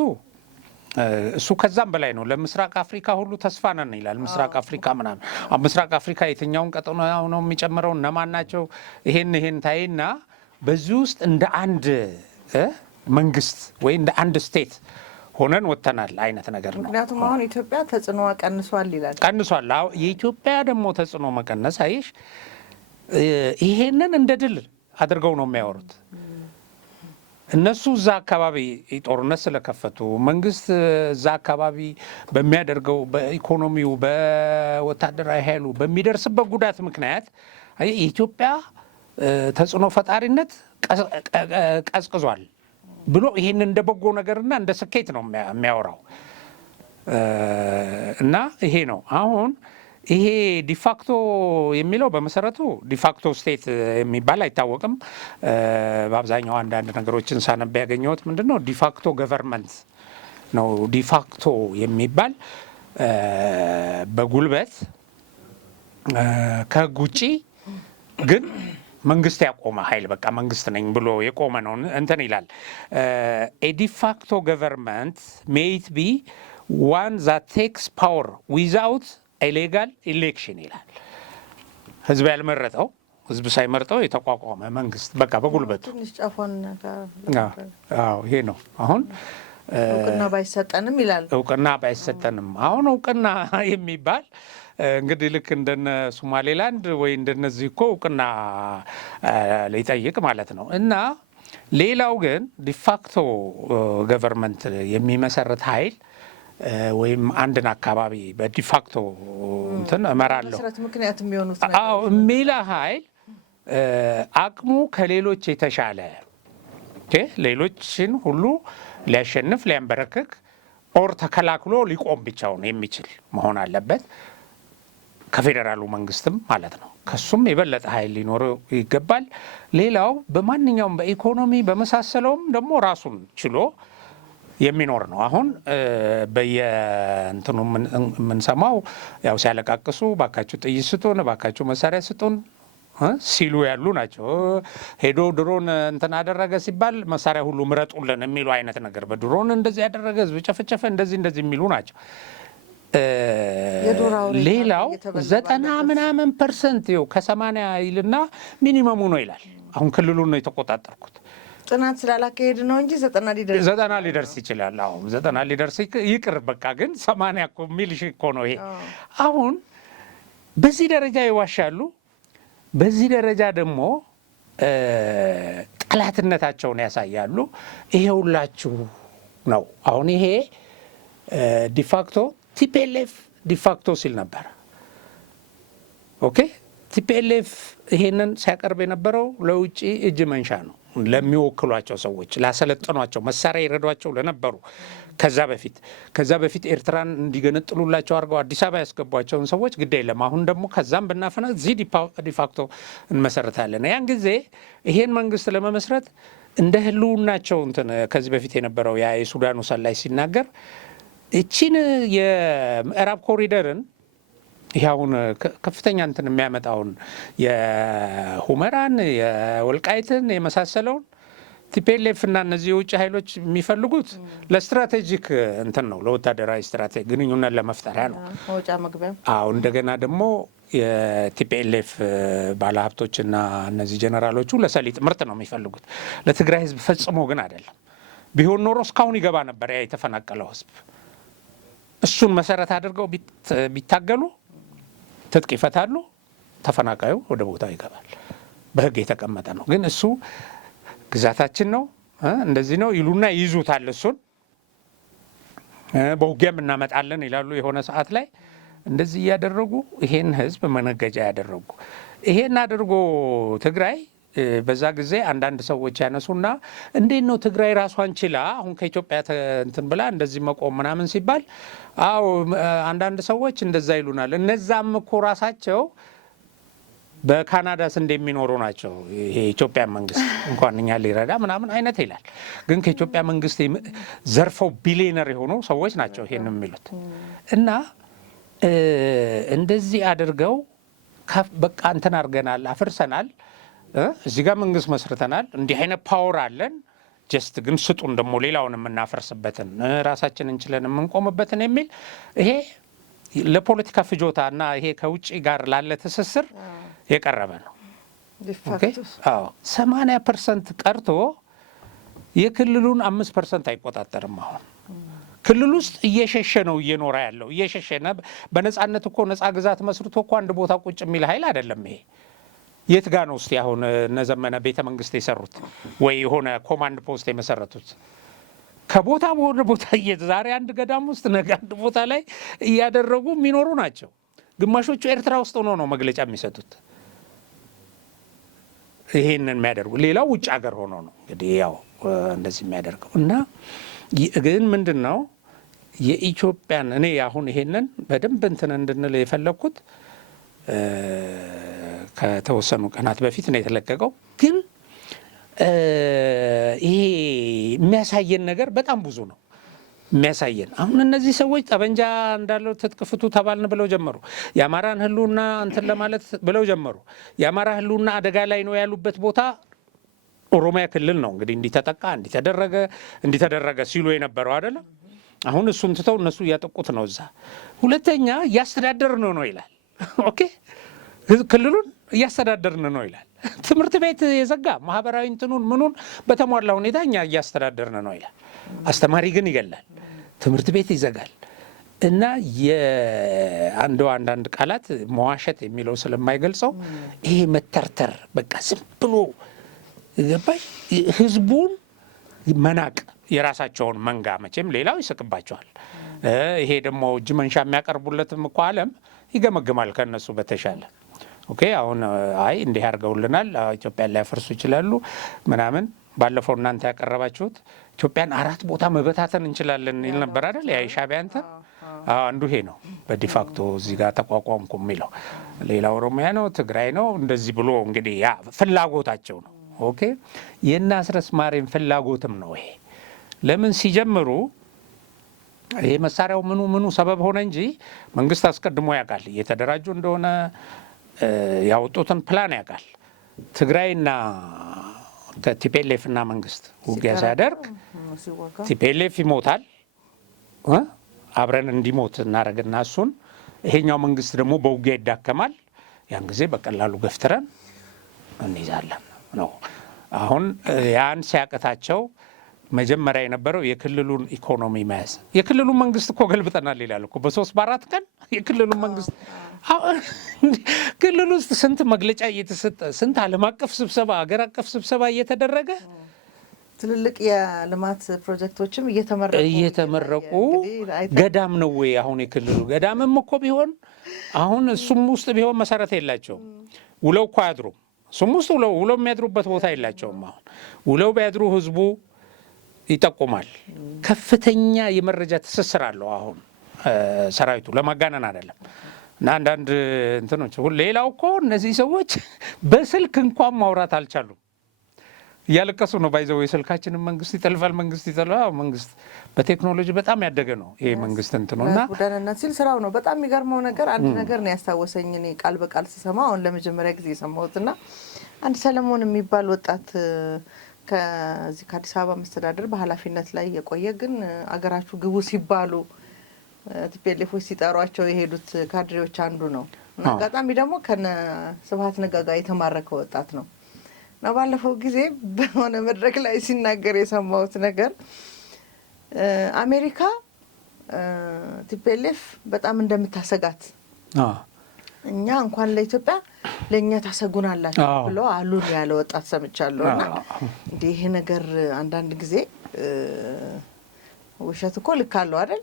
እሱ ከዛም በላይ ነው። ለምስራቅ አፍሪካ ሁሉ ተስፋ ነን ይላል። ምስራቅ አፍሪካ ምናምን ምስራቅ አፍሪካ የትኛውን ቀጠና ነው የሚጨምረው? እነማን ናቸው? ይሄን ታይና በዚህ ውስጥ እንደ አንድ መንግስት ወይ እንደ አንድ ስቴት ሆነን ወጥተናል አይነት ነገር ነው። ምክንያቱም አሁን ኢትዮጵያ ተጽዕኖዋ ቀንሷል ይላል። ቀንሷል። የኢትዮጵያ ደግሞ ተጽዕኖ መቀነስ አይሽ ይሄንን እንደ ድል አድርገው ነው የሚያወሩት። እነሱ እዛ አካባቢ ጦርነት ስለከፈቱ መንግስት እዛ አካባቢ በሚያደርገው በኢኮኖሚው በወታደራዊ ኃይሉ በሚደርስበት ጉዳት ምክንያት የኢትዮጵያ ተጽዕኖ ፈጣሪነት ቀዝቅዟል ብሎ ይህን እንደ በጎ ነገርና እንደ ስኬት ነው የሚያወራው። እና ይሄ ነው አሁን ይሄ ዲፋክቶ የሚለው በመሰረቱ ዲፋክቶ ስቴት የሚባል አይታወቅም። በአብዛኛው አንዳንድ ነገሮችን ሳነብ ያገኘሁት ምንድን ነው ዲፋክቶ ገቨርንመንት ነው። ዲፋክቶ የሚባል በጉልበት ከህግ ውጪ ግን መንግስት ያቆመ ኃይል በቃ መንግስት ነኝ ብሎ የቆመ ነው እንትን ይላል። ዲፋክቶ ገቨርንመንት ሜይት ቢ ዋን ዛት ቴክስ ፓወር ዊዛውት ሌጋል ኢሌክሽን ይላል። ህዝብ ያልመረጠው ህዝብ ሳይመርጠው የተቋቋመ መንግስት በቃ በጉልበቱ ይሄ ነው። አሁን እውቅና ባይሰጠንም ይላል። እውቅና ባይሰጠንም አሁን እውቅና የሚባል እንግዲህ ልክ እንደነ ሶማሌላንድ ወይ እንደነዚህ እኮ እውቅና ሊጠይቅ ማለት ነው። እና ሌላው ግን ዲፋክቶ ገቨርንመንት የሚመሰረት ኃይል ወይም አንድን አካባቢ በዲፋክቶ እንትን እመራለሁ ምክንያት የሚሆኑት የሚል ኃይል አቅሙ ከሌሎች የተሻለ ሌሎችን ሁሉ ሊያሸንፍ ሊያንበረክክ ኦር ተከላክሎ ሊቆም ብቻውን የሚችል መሆን አለበት። ከፌዴራሉ መንግስትም ማለት ነው። ከሱም የበለጠ ኃይል ሊኖረው ይገባል። ሌላው በማንኛውም በኢኮኖሚ በመሳሰለውም ደግሞ ራሱን ችሎ የሚኖር ነው። አሁን በየእንትኑ የምንሰማው ያው ሲያለቃቅሱ ባካችሁ ጥይት ስጡን፣ ባካችሁ መሳሪያ ስጡን ሲሉ ያሉ ናቸው። ሄዶ ድሮን እንትን አደረገ ሲባል መሳሪያ ሁሉ ምረጡልን የሚሉ አይነት ነገር፣ በድሮን እንደዚህ ያደረገ ህዝብ ጨፈጨፈ እንደዚህ የሚሉ ናቸው። ሌላው 90% ይኸው ከ80 ይልና ሚኒመሙ ነው ይላል። አሁን ክልሉን ነው የተቆጣጠርኩት ጥናት ስላላካሄድ ነው እንጂ 90 ሊደርስ ይችላል። አዎ 90 ሊደርስ ይቅር በቃ ግን 80 እኮ ሚልሽ እኮ ነው ይሄ። አሁን በዚህ ደረጃ ይዋሻሉ። በዚህ ደረጃ ደግሞ ጠላትነታቸውን ያሳያሉ። ይሄ ሁላችሁ ነው። አሁን ይሄ ዲፋክቶ ቲፒኤልኤፍ ዲፋክቶ ሲል ነበር። ኦኬ ቲፒኤልኤፍ ይሄንን ሲያቀርብ የነበረው ለውጭ እጅ መንሻ ነው፣ ለሚወክሏቸው ሰዎች፣ ላሰለጠኗቸው፣ መሳሪያ ይረዷቸው ለነበሩ ከዛ በፊት ኤርትራን እንዲገነጥሉላቸው አድርገው አዲስ አበባ ያስገቧቸውን ሰዎች ግድ የለም አሁን ደግሞ ከዛም ብናፈና እዚህ ዲፋክቶ እንመሰርታለን። ያን ጊዜ ይሄን መንግስት ለመመስረት እንደ ህልውናቸው እንትን ከዚህ በፊት የነበረው የሱዳኑ ሰላይ ሲናገር እቺን የምዕራብ ኮሪደርን ይኸውን ከፍተኛ እንትን የሚያመጣውን የሁመራን የወልቃይትን የመሳሰለውን ቲፒኤልኤፍ እና እነዚህ የውጭ ኃይሎች የሚፈልጉት ለስትራቴጂክ እንትን ነው፣ ለወታደራዊ ስትራቴጂ ግንኙነት ለመፍጠሪያ ነው። መውጫ መግቢያ። አዎ እንደገና ደግሞ የቲፒኤልኤፍ ባለሀብቶችና እነዚህ ጀነራሎቹ ለሰሊጥ ምርት ነው የሚፈልጉት፣ ለትግራይ ህዝብ ፈጽሞ ግን አይደለም። ቢሆን ኖሮ እስካሁን ይገባ ነበር ያ የተፈናቀለው ህዝብ። እሱን መሰረት አድርገው ቢታገሉ ትጥቅ ይፈታሉ፣ ተፈናቃዩ ወደ ቦታው ይገባል። በህግ የተቀመጠ ነው። ግን እሱ ግዛታችን ነው እንደዚህ ነው ይሉና ይይዙታል። እሱን በውጊያም እናመጣለን ይላሉ። የሆነ ሰዓት ላይ እንደዚህ እያደረጉ ይሄን ህዝብ መነገጃ ያደረጉ። ይሄን አድርጎ ትግራይ በዛ ጊዜ አንዳንድ ሰዎች ያነሱና እንዴት ነው ትግራይ ራሷን ችላ አሁን ከኢትዮጵያ እንትን ብላ እንደዚህ መቆም ምናምን ሲባል፣ አዎ አንዳንድ ሰዎች እንደዛ ይሉናል። እነዛም እኮ ራሳቸው በካናዳስ እንደሚኖሩ ናቸው። ይሄ ኢትዮጵያ መንግስት እንኳን እኛ ሊረዳ ምናምን አይነት ይላል። ግን ከኢትዮጵያ መንግስት ዘርፈው ቢሊየነር የሆኑ ሰዎች ናቸው ይሄን የሚሉት እና እንደዚህ አድርገው በቃ እንትን አድርገናል፣ አፍርሰናል፣ እዚህ ጋር መንግስት መስርተናል፣ እንዲህ አይነት ፓወር አለን፣ ጀስት ግን ስጡን ደግሞ ሌላውን የምናፈርስበትን ራሳችን እንችለን የምንቆምበትን የሚል ይሄ ለፖለቲካ ፍጆታ እና ይሄ ከውጭ ጋር ላለ ትስስር የቀረበ ነው። አዎ 80% ቀርቶ የክልሉን 5% አይቆጣጠርም። አሁን ክልል ውስጥ እየሸሸ ነው እየኖረ ያለው እየሸሸ ነው። በነጻነት እኮ ነጻ ግዛት መስርቶ እኮ አንድ ቦታ ቁጭ የሚል ኃይል አይደለም ይሄ። የት ጋ ነው እስቲ አሁን እነዘመነ ቤተ መንግስት የሰሩት ወይ የሆነ ኮማንድ ፖስት የመሰረቱት? ከቦታ በሆነ ቦታ ዛሬ አንድ ገዳም ውስጥ ነገ አንድ ቦታ ላይ እያደረጉ የሚኖሩ ናቸው። ግማሾቹ ኤርትራ ውስጥ ሆኖ ነው መግለጫ የሚሰጡት ይሄንን የሚያደርጉ። ሌላው ውጭ ሀገር ሆኖ ነው እንግዲህ ያው እንደዚህ የሚያደርገው እና ግን ምንድን ነው የኢትዮጵያን እኔ አሁን ይሄንን በደንብ እንትን እንድንል የፈለግኩት ከተወሰኑ ቀናት በፊት ነው የተለቀቀው። ግን ይሄ የሚያሳየን ነገር በጣም ብዙ ነው የሚያሳየን። አሁን እነዚህ ሰዎች ጠበንጃ እንዳለው ትጥቅ ፍቱ ተባልን ብለው ጀመሩ። የአማራን ህልውና እንትን ለማለት ብለው ጀመሩ። የአማራ ህልውና አደጋ ላይ ነው ያሉበት ቦታ ኦሮሚያ ክልል ነው እንግዲህ እንዲተደረገ ሲሉ የነበረው አይደለም። አሁን እሱን ትተው እነሱ እያጠቁት ነው እዛ። ሁለተኛ እያስተዳደርን ነው ይላል። ኦኬ ክልሉን እያስተዳደርን ነው ይላል። ትምህርት ቤት የዘጋ ማህበራዊ እንትኑን ምኑን በተሟላ ሁኔታ እኛ እያስተዳደርን ነው ይላል። አስተማሪ ግን ይገላል፣ ትምህርት ቤት ይዘጋል። እና አንዳንድ ቃላት መዋሸት የሚለው ስለማይገልጸው ይሄ መተርተር በቃ ዝም ብሎ ገባይ ህዝቡን መናቅ የራሳቸውን መንጋ መቼም ሌላው ይስቅባቸዋል። ይሄ ደግሞ እጅ መንሻ የሚያቀርቡለትም እኮ ዓለም ይገመግማል ከነሱ በተሻለ። ኦኬ አሁን አይ እንዲህ አድርገውልናል፣ ኢትዮጵያን ሊያፈርሱ ይችላሉ ምናምን። ባለፈው እናንተ ያቀረባችሁት ኢትዮጵያን 4 ቦታ መበታተን እንችላለን ይል ነበር አይደል? የሻዕቢያ እንትን አንዱ ይሄ ነው በዲፋክቶ እዚህ ጋር ተቋቋምኩ የሚለው። ሌላ ኦሮሚያ ነው ትግራይ ነው እንደዚህ ብሎ እንግዲህ ያ ፍላጎታቸው ነው። ኦኬ የእነ አስረስ ማሬን ፍላጎትም ነው ይሄ። ለምን ሲጀምሩ ይሄ መሳሪያው ምኑ ሰበብ ሆነ እንጂ መንግስት አስቀድሞ ያውቃል እየተደራጁ እንደሆነ ያወጡትን ፕላን ያውቃል። ትግራይና ቲፒኤልኤፍ እና መንግስት ውጊያ ሲያደርግ ቲፒኤልኤፍ ይሞታል፣ አብረን እንዲሞት እናደርግና እሱን ይሄኛው መንግስት ደግሞ በውጊያ ይዳከማል። ያን ጊዜ በቀላሉ ገፍትረን እንይዛለን ነው። አሁን ያን ሲያቅታቸው መጀመሪያ የነበረው የክልሉን ኢኮኖሚ መያዝ። የክልሉን መንግስት እኮ ገልብጠናል ይላል እኮ በ3 በ4 ቀን የክልሉን መንግስት። ክልል ውስጥ ስንት መግለጫ እየተሰጠ ስንት ዓለም አቀፍ ስብሰባ ሀገር አቀፍ ስብሰባ እየተደረገ ትልልቅ የልማት ፕሮጀክቶችም እየተመረቁ ገዳም ነው ወይ አሁን የክልሉ ገዳምም እኮ ቢሆን አሁን እሱም ውስጥ ቢሆን መሰረት የላቸውም። ውለው እኮ አያድሩም። እሱም ውስጥ ውለው የሚያድሩበት ቦታ የላቸውም። አሁን ውለው ቢያድሩ ህዝቡ ይጠቁማል። ከፍተኛ የመረጃ ትስስር አለው አሁን ሰራዊቱ፣ ለማጋነን አይደለም። እና አንዳንድ እንትኖች ሌላው እኮ እነዚህ ሰዎች በስልክ እንኳን ማውራት አልቻሉም። እያለቀሱ ነው። ባይዘው የስልካችንን መንግስት ይጠልፋል፣ መንግስት ይጠልፋል። መንግስት በቴክኖሎጂ በጣም ያደገ ነው ይሄ መንግስት እንትኑና ደህንነት ሲል ስራው ነው። በጣም የሚገርመው ነገር አንድ ነገር ነው ያስታወሰኝ። እኔ ቃል በቃል ስሰማ አሁን ለመጀመሪያ ጊዜ የሰማሁትና አንድ ሰለሞን የሚባል ወጣት ከዚህ ከአዲስ አበባ መስተዳደር በኃላፊነት ላይ የቆየ ግን አገራችሁ ግቡ ሲባሉ ቲፒኤልኤፎች ሲጠሯቸው የሄዱት ካድሬዎች አንዱ ነው። እና አጋጣሚ ደግሞ ከነ ስብሀት ነጋ ጋር የተማረከ ወጣት ነው። እና ባለፈው ጊዜ በሆነ መድረክ ላይ ሲናገር የሰማሁት ነገር አሜሪካ ቲፒኤልኤፍ በጣም እንደምታሰጋት እኛ እንኳን ለኢትዮጵያ ለእኛ ታሰጉናላችሁ ብሎ አሉን ያለ ወጣት ሰምቻለሁ። እና እንዲህ ይሄ ነገር አንዳንድ ጊዜ ውሸት እኮ ልክ አለው አይደል?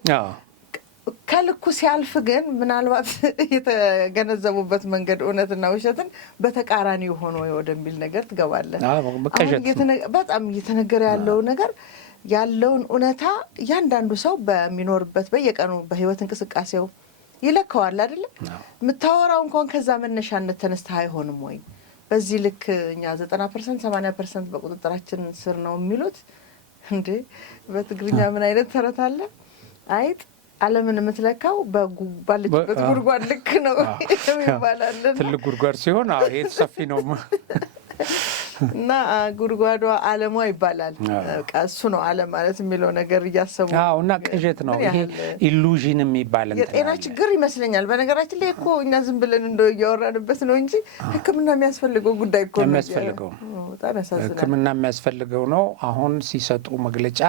ከልኩ ሲያልፍ ግን ምናልባት የተገነዘቡበት መንገድ እውነትና ውሸትን በተቃራኒ ሆኖ ወደሚል ነገር ትገባለን። በጣም እየተነገረ ያለው ነገር ያለውን እውነታ እያንዳንዱ ሰው በሚኖርበት በየቀኑ በህይወት እንቅስቃሴው ይለካዋል አይደለ? የምታወራው እንኳን ከዛ መነሻነት ተነስተህ አይሆንም ወይ? በዚህ ልክ እኛ 90% 80% በቁጥጥራችን ስር ነው የሚሉት እንዴ? በትግርኛ ምን አይነት ተረት አለ? አይጥ ዓለምን የምትለካው ባለችበት ጉድጓድ ልክ ነው ይባላል። ትልቅ ጉድጓድ ሲሆን ይሄ ሰፊ ነው እና ጉድጓዷ ዓለሟ ይባላል። በቃ እሱ ነው ዓለም ማለት የሚለው ነገር እያሰቡ እና ቅዠት ነው ይሄ ኢሉዥን የሚባል የጤና ችግር ይመስለኛል። በነገራችን ላይ እኮ እኛ ዝም ብለን እንደው እያወራንበት ነው እንጂ ሕክምና የሚያስፈልገው ጉዳይ እኮ ነው። የሚያስፈልገው ሕክምና የሚያስፈልገው ነው። አሁን ሲሰጡ መግለጫ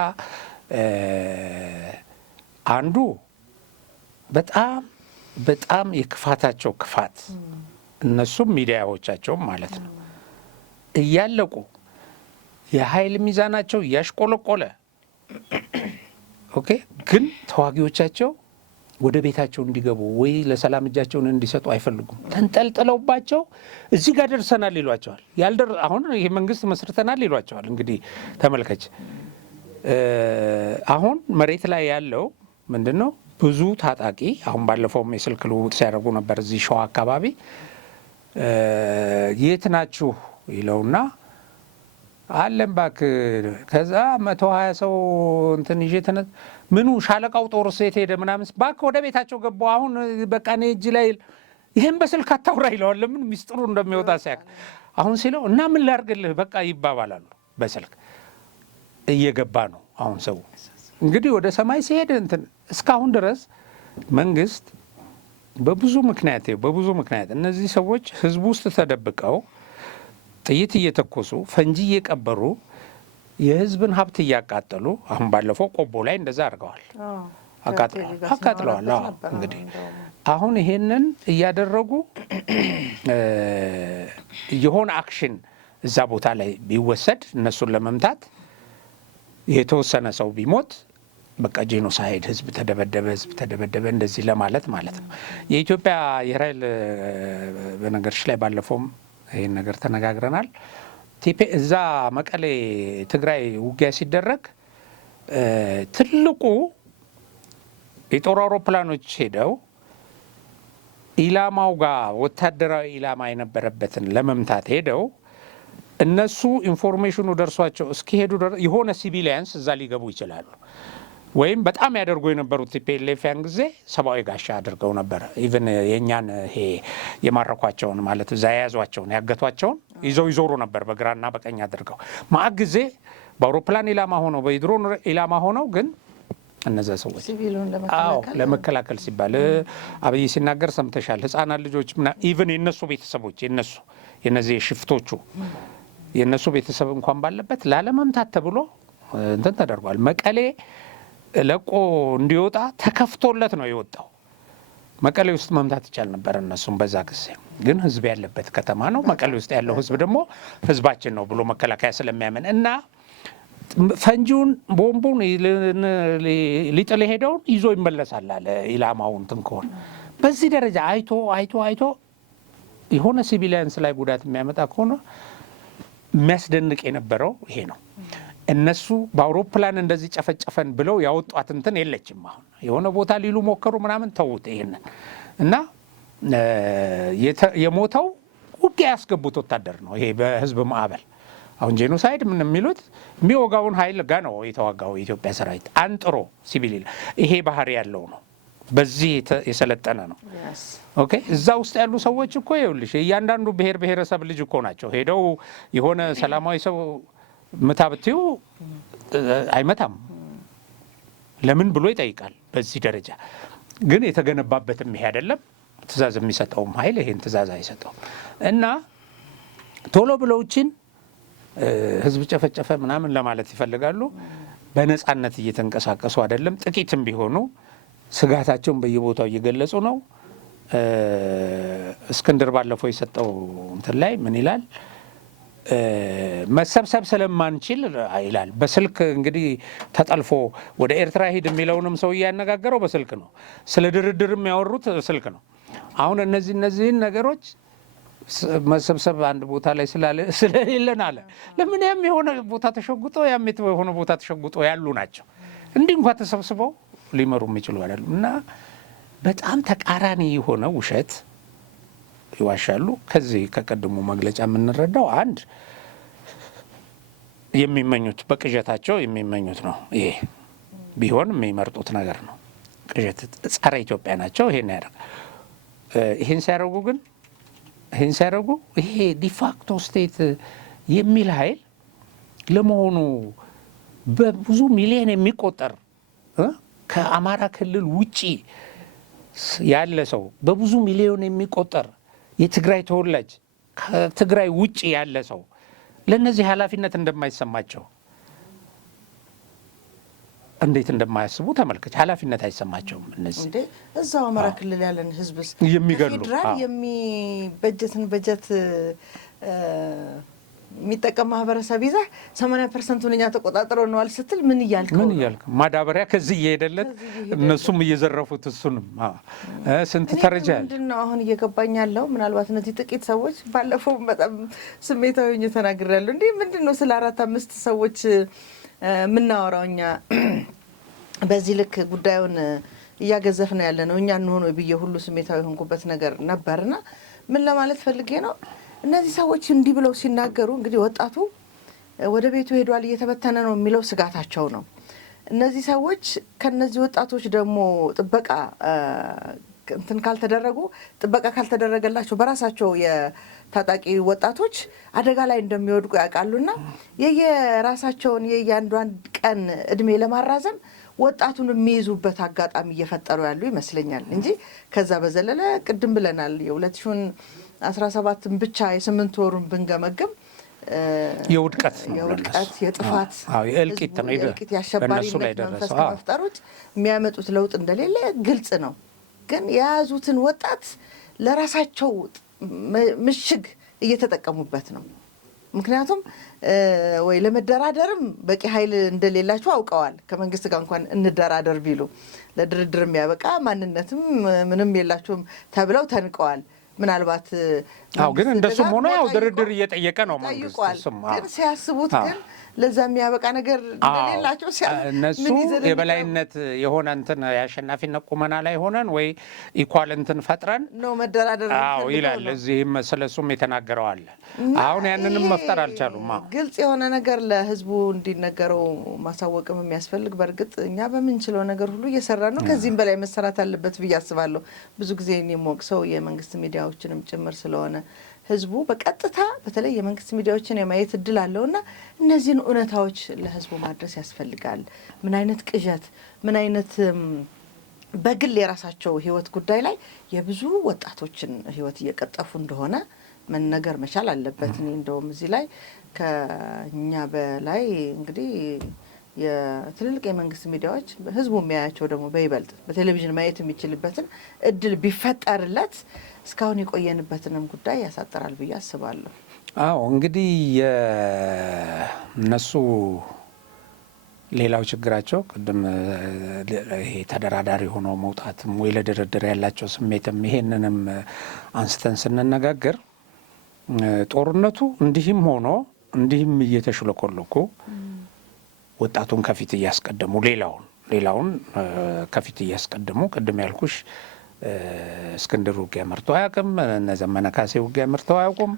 አንዱ በጣም የክፋታቸው ክፋት እነሱም ሚዲያዎቻቸውም ማለት ነው እያለቁ የኃይል ሚዛናቸው እያሽቆለቆለ ኦኬ፣ ግን ተዋጊዎቻቸው ወደ ቤታቸው እንዲገቡ ወይ ለሰላም እጃቸውን እንዲሰጡ አይፈልጉም። ተንጠልጥለውባቸው እዚህ ጋር ደርሰናል ይሏቸዋል። አሁን ይሄ መንግስት መስርተናል ይሏቸዋል። እንግዲህ ተመልከች፣ አሁን መሬት ላይ ያለው ምንድን ነው? ብዙ ታጣቂ አሁን ባለፈውም የስልክ ልውውጥ ሲያደርጉ ነበር እዚህ ሸዋ አካባቢ። የት ናችሁ ይለውና አለም ባክ ከዛ 120 ሰው እንትን ይዤ ምኑ ሻለቃው ጦር ሴት ሄደ ምናምን ባክ ወደ ቤታቸው ገቡ። አሁን በቃ እኔ እጅ ላይ ይሄን በስልክ አታውራ ይለዋል። ለምን ሚስጥሩ እንደሚወጣ ሲያቅ አሁን ሲለው እና ምን ላድርግልህ በቃ ይባባላሉ። በስልክ እየገባ ነው አሁን ሰው እንግዲህ ወደ ሰማይ ሲሄድ እንትን እስካሁን ድረስ መንግስት በብዙ ምክንያት እነዚህ ሰዎች ህዝቡ ውስጥ ተደብቀው ጥይት እየተኮሱ ፈንጂ እየቀበሩ የህዝብን ሀብት እያቃጠሉ አሁን ባለፈው ቆቦ ላይ እንደዛ አድርገዋል፣ አቃጥለዋል። እንግዲህ አሁን ይሄንን እያደረጉ የሆነ አክሽን እዛ ቦታ ላይ ቢወሰድ እነሱን ለመምታት የተወሰነ ሰው ቢሞት በቃ ጄኖሳይድ፣ ህዝብ ተደበደበ እንደዚህ ለማለት ማለት ነው። የኢትዮጵያ አየር ኃይል በነገርሽ ላይ ባለፈውም ይህን ነገር ተነጋግረናል። እዛ መቀሌ ትግራይ ውጊያ ሲደረግ ትልቁ የጦር አውሮፕላኖች ሄደው ኢላማው ጋር ወታደራዊ ኢላማ የነበረበትን ለመምታት ሄደው እነሱ ኢንፎርሜሽኑ ደርሷቸው እስኪሄዱ የሆነ ሲቪሊያንስ እዛ ሊገቡ ይችላሉ። ወይም በጣም ያደርጉ የነበሩት ቲፒኤልኤፍ ያን ጊዜ ሰብአዊ ጋሻ አድርገው ነበር። ኢቭን የእኛን ይሄ የማረኳቸውን ማለት እዛ የያዟቸውን ያገቷቸውን ይዘው ይዞሩ ነበር በግራና በቀኝ አድርገው ማዕት ጊዜ በአውሮፕላን ኢላማ ሆነው በድሮን ኢላማ ሆነው ግን እነዛ ሰዎች ለመከላከል ሲባል አብይ ሲናገር ሰምተሻል። ህፃናት ልጆች ኢቭን የነሱ ቤተሰቦች የነዚህ ሽፍቶቹ የነሱ ቤተሰብ እንኳን ባለበት ላለመምታት ተብሎ እንትን ተደርጓል። መቀሌ ለቆ እንዲወጣ ተከፍቶለት ነው የወጣው። መቀሌ ውስጥ መምታት ይቻል ነበር እነሱም በዛ ጊዜ፣ ግን ህዝብ ያለበት ከተማ ነው። መቀሌ ውስጥ ያለው ህዝብ ደግሞ ህዝባችን ነው ብሎ መከላከያ ስለሚያምን እና ፈንጂውን ቦምቡን ሊጥል ሄደውን ይዞ ይመለሳል አለ ኢላማውን እንትን ከሆነ በዚህ ደረጃ አይቶ የሆነ ሲቪሊያንስ ላይ ጉዳት የሚያመጣ ከሆነ የሚያስደንቅ የነበረው ይሄ ነው። እነሱ በአውሮፕላን እንደዚህ ጨፈጨፈን ብለው ያወጧት እንትን የለችም። አሁን የሆነ ቦታ ሊሉ ሞከሩ ምናምን ተውት ይሄንን እና የሞተው ውጊያ ያስገቡት ወታደር ነው። ይሄ በህዝብ ማዕበል አሁን ጄኖሳይድ ምን የሚሉት የሚወጋውን ኃይል ጋ ነው የተዋጋው የኢትዮጵያ ሰራዊት አንጥሮ ሲቪል ይሄ ባህሪ ያለው ነው። በዚህ የሰለጠነ ነው። ኦኬ እዛ ውስጥ ያሉ ሰዎች እኮ ይኸውልሽ እያንዳንዱ ብሔር ብሔረሰብ ልጅ እኮ ናቸው። ሄደው የሆነ ሰላማዊ ሰው ምታ ብትዩ አይመታም። ለምን ብሎ ይጠይቃል። በዚህ ደረጃ ግን የተገነባበትም ይሄ አይደለም። ትእዛዝ የሚሰጠውም ኃይል ይሄን ትእዛዝ አይሰጠውም እና ቶሎ ብለውችን ህዝብ ጨፈጨፈ ምናምን ለማለት ይፈልጋሉ። በነጻነት እየተንቀሳቀሱ አይደለም። ጥቂትም ቢሆኑ ስጋታቸውን በየቦታው እየገለጹ ነው። እስክንድር ባለፈው የሰጠው እንትን ላይ ምን ይላል? መሰብሰብ ስለማንችል ይላል። በስልክ እንግዲህ ተጠልፎ ወደ ኤርትራ ሂድ የሚለውንም ሰው እያነጋገረው በስልክ ነው። ስለ ድርድር የሚያወሩት ስልክ ነው። አሁን እነዚህን ነገሮች መሰብሰብ አንድ ቦታ ላይ ስለሌለን አለ። ለምን ያም የሆነ ቦታ ተሸጉጦ ያም የሆነ ቦታ ተሸጉጦ ያሉ ናቸው። እንዲህ እንኳን ተሰብስበው ሊመሩ የሚችሉ አይደሉም። እና በጣም ተቃራኒ የሆነ ውሸት ይዋሻሉ። ከዚህ ከቀድሞ መግለጫ የምንረዳው አንድ የሚመኙት በቅዠታቸው የሚመኙት ነው። ይሄ ቢሆን የሚመርጡት ነገር ነው። ቅዠት ጸረ ኢትዮጵያ ናቸው። ይሄን ሲያደርጉ ይሄ ዲፋክቶ ስቴት የሚል ኃይል ለመሆኑ በብዙ ሚሊዮን የሚቆጠር ከአማራ ክልል ውጪ ያለ ሰው በብዙ ሚሊዮን የሚቆጠር የትግራይ ተወላጅ ከትግራይ ውጪ ያለ ሰው ለነዚህ ኃላፊነት እንደማይሰማቸው እንዴት እንደማያስቡ ተመልከች። ኃላፊነት አይሰማቸውም። እነዚህ እዛው አማራ ክልል ያለን ህዝብስ የሚገሉ ፌዴራል የሚበጀትን በጀት የሚጠቀም ማህበረሰብ ይዘህ 80% እኛ ተቆጣጥረው ነዋል ስትል ምን እያልክ ማዳበሪያ ከዚህ እየሄደለት እነሱም እየዘረፉት እሱንም ስንት ተረጃ ምንድን ነው አሁን እየገባኝ ያለው? ምናልባት እነዚህ ጥቂት ሰዎች ባለፈው በጣም ስሜታዊ ሆኜ ተናግሬያለሁ። እንዴ ምንድን ነው ስለ 4-5 ሰዎች የምናወራው? እኛ በዚህ ልክ ጉዳዩን እያገዘፍ ነው ያለ ነው እኛ እንሆን ብዬ ሁሉ ስሜታዊ ሆንኩበት ነገር ነበርና ምን ለማለት ፈልጌ ነው፣ እነዚህ ሰዎች እንዲህ ብለው ሲናገሩ እንግዲህ ወጣቱ ወደ ቤቱ ሄዷል እየተበተነ ነው የሚለው ስጋታቸው ነው። እነዚህ ሰዎች ከነዚህ ወጣቶች ደግሞ ጥበቃ እንትን ካልተደረጉ ጥበቃ ካልተደረገላቸው በራሳቸው የታጣቂ ወጣቶች አደጋ ላይ እንደሚወድቁ ያውቃሉና የየራሳቸውን የእያንዳንዱ ቀን እድሜ ለማራዘም ወጣቱን የሚይዙበት አጋጣሚ እየፈጠሩ ያሉ ይመስለኛል እንጂ ከዛ በዘለለ ቅድም ብለናል የ2017 ብቻ የ8 ወሩን ብንገመግም የውድቀት የጥፋት የእልቂት ነው የአሸባሪነት መንፈስ ከመፍጠሮች የሚያመጡት ለውጥ እንደሌለ ግልጽ ነው። ግን የያዙትን ወጣት ለራሳቸው ምሽግ እየተጠቀሙበት ነው። ምክንያቱም ወይ ለመደራደርም በቂ ኃይል እንደሌላቸው አውቀዋል። ከመንግስት ጋር እንኳን እንደራደር ቢሉ ለድርድር የሚያበቃ ማንነትም ምንም የላቸውም ተብለው ተንቀዋል። ምናልባት ግን እንደሱም ሆኖ ያው ድርድር እየጠየቀ ነው መንግስት። ግን ሲያስቡት ግን ለዛ የሚያበቃ ነገር እንደሌላቸው እነሱ የበላይነት የሆነ እንትን የአሸናፊነት ቁመና ላይ ሆነን ወይ ኢኳል እንትን ፈጥረን ነው መደራደር ይላል። እዚህም ስለሱም የተናገረው አለ። አሁን ያንንም መፍጠር አልቻሉም። ግልጽ የሆነ ነገር ለህዝቡ እንዲነገረው ማሳወቅም የሚያስፈልግ በእርግጥ እኛ በምንችለው ነገር ሁሉ እየሰራ ነው። ከዚህም በላይ መሰራት አለበት ብዬ አስባለሁ። ብዙ ጊዜ የሚሞቅሰው የመንግስት ሚዲያዎችንም ጭምር ስለሆነ ህዝቡ በቀጥታ በተለይ የመንግስት ሚዲያዎችን የማየት እድል አለውና እነዚህን እውነታዎች ለህዝቡ ማድረስ ያስፈልጋል። ምን አይነት ቅዠት፣ ምን አይነት በግል የራሳቸው ህይወት ጉዳይ ላይ የብዙ ወጣቶችን ህይወት እየቀጠፉ እንደሆነ መነገር መቻል አለበት። እኔ እንደውም እዚህ ላይ ከኛ በላይ እንግዲህ የትልልቅ የመንግስት ሚዲያዎች ህዝቡ የሚያያቸው ደግሞ በይበልጥ በቴሌቪዥን ማየት የሚችልበትን እድል ቢፈጠርለት እስካሁን የቆየንበትንም ጉዳይ ያሳጠራል ብዬ አስባለሁ። እንግዲህ እነሱ ሌላው ችግራቸው ቅድም ይሄ ተደራዳሪ ሆነው መውጣትም ወይ ለድርድር ያላቸው ስሜትም ይሄንንም አንስተን ስንነጋገር ጦርነቱ እንዲህም ሆኖ እንዲህም እየተሽለኮለኩ ወጣቱን ከፊት እያስቀደሙ ሌላውን ከፊት እያስቀደሙ ቅድም ያልኩሽ እስክንድር ውጊያ መርቶ አያውቅም። እነ ዘመነ ካሴ ውጊያ መርተው አያውቁም።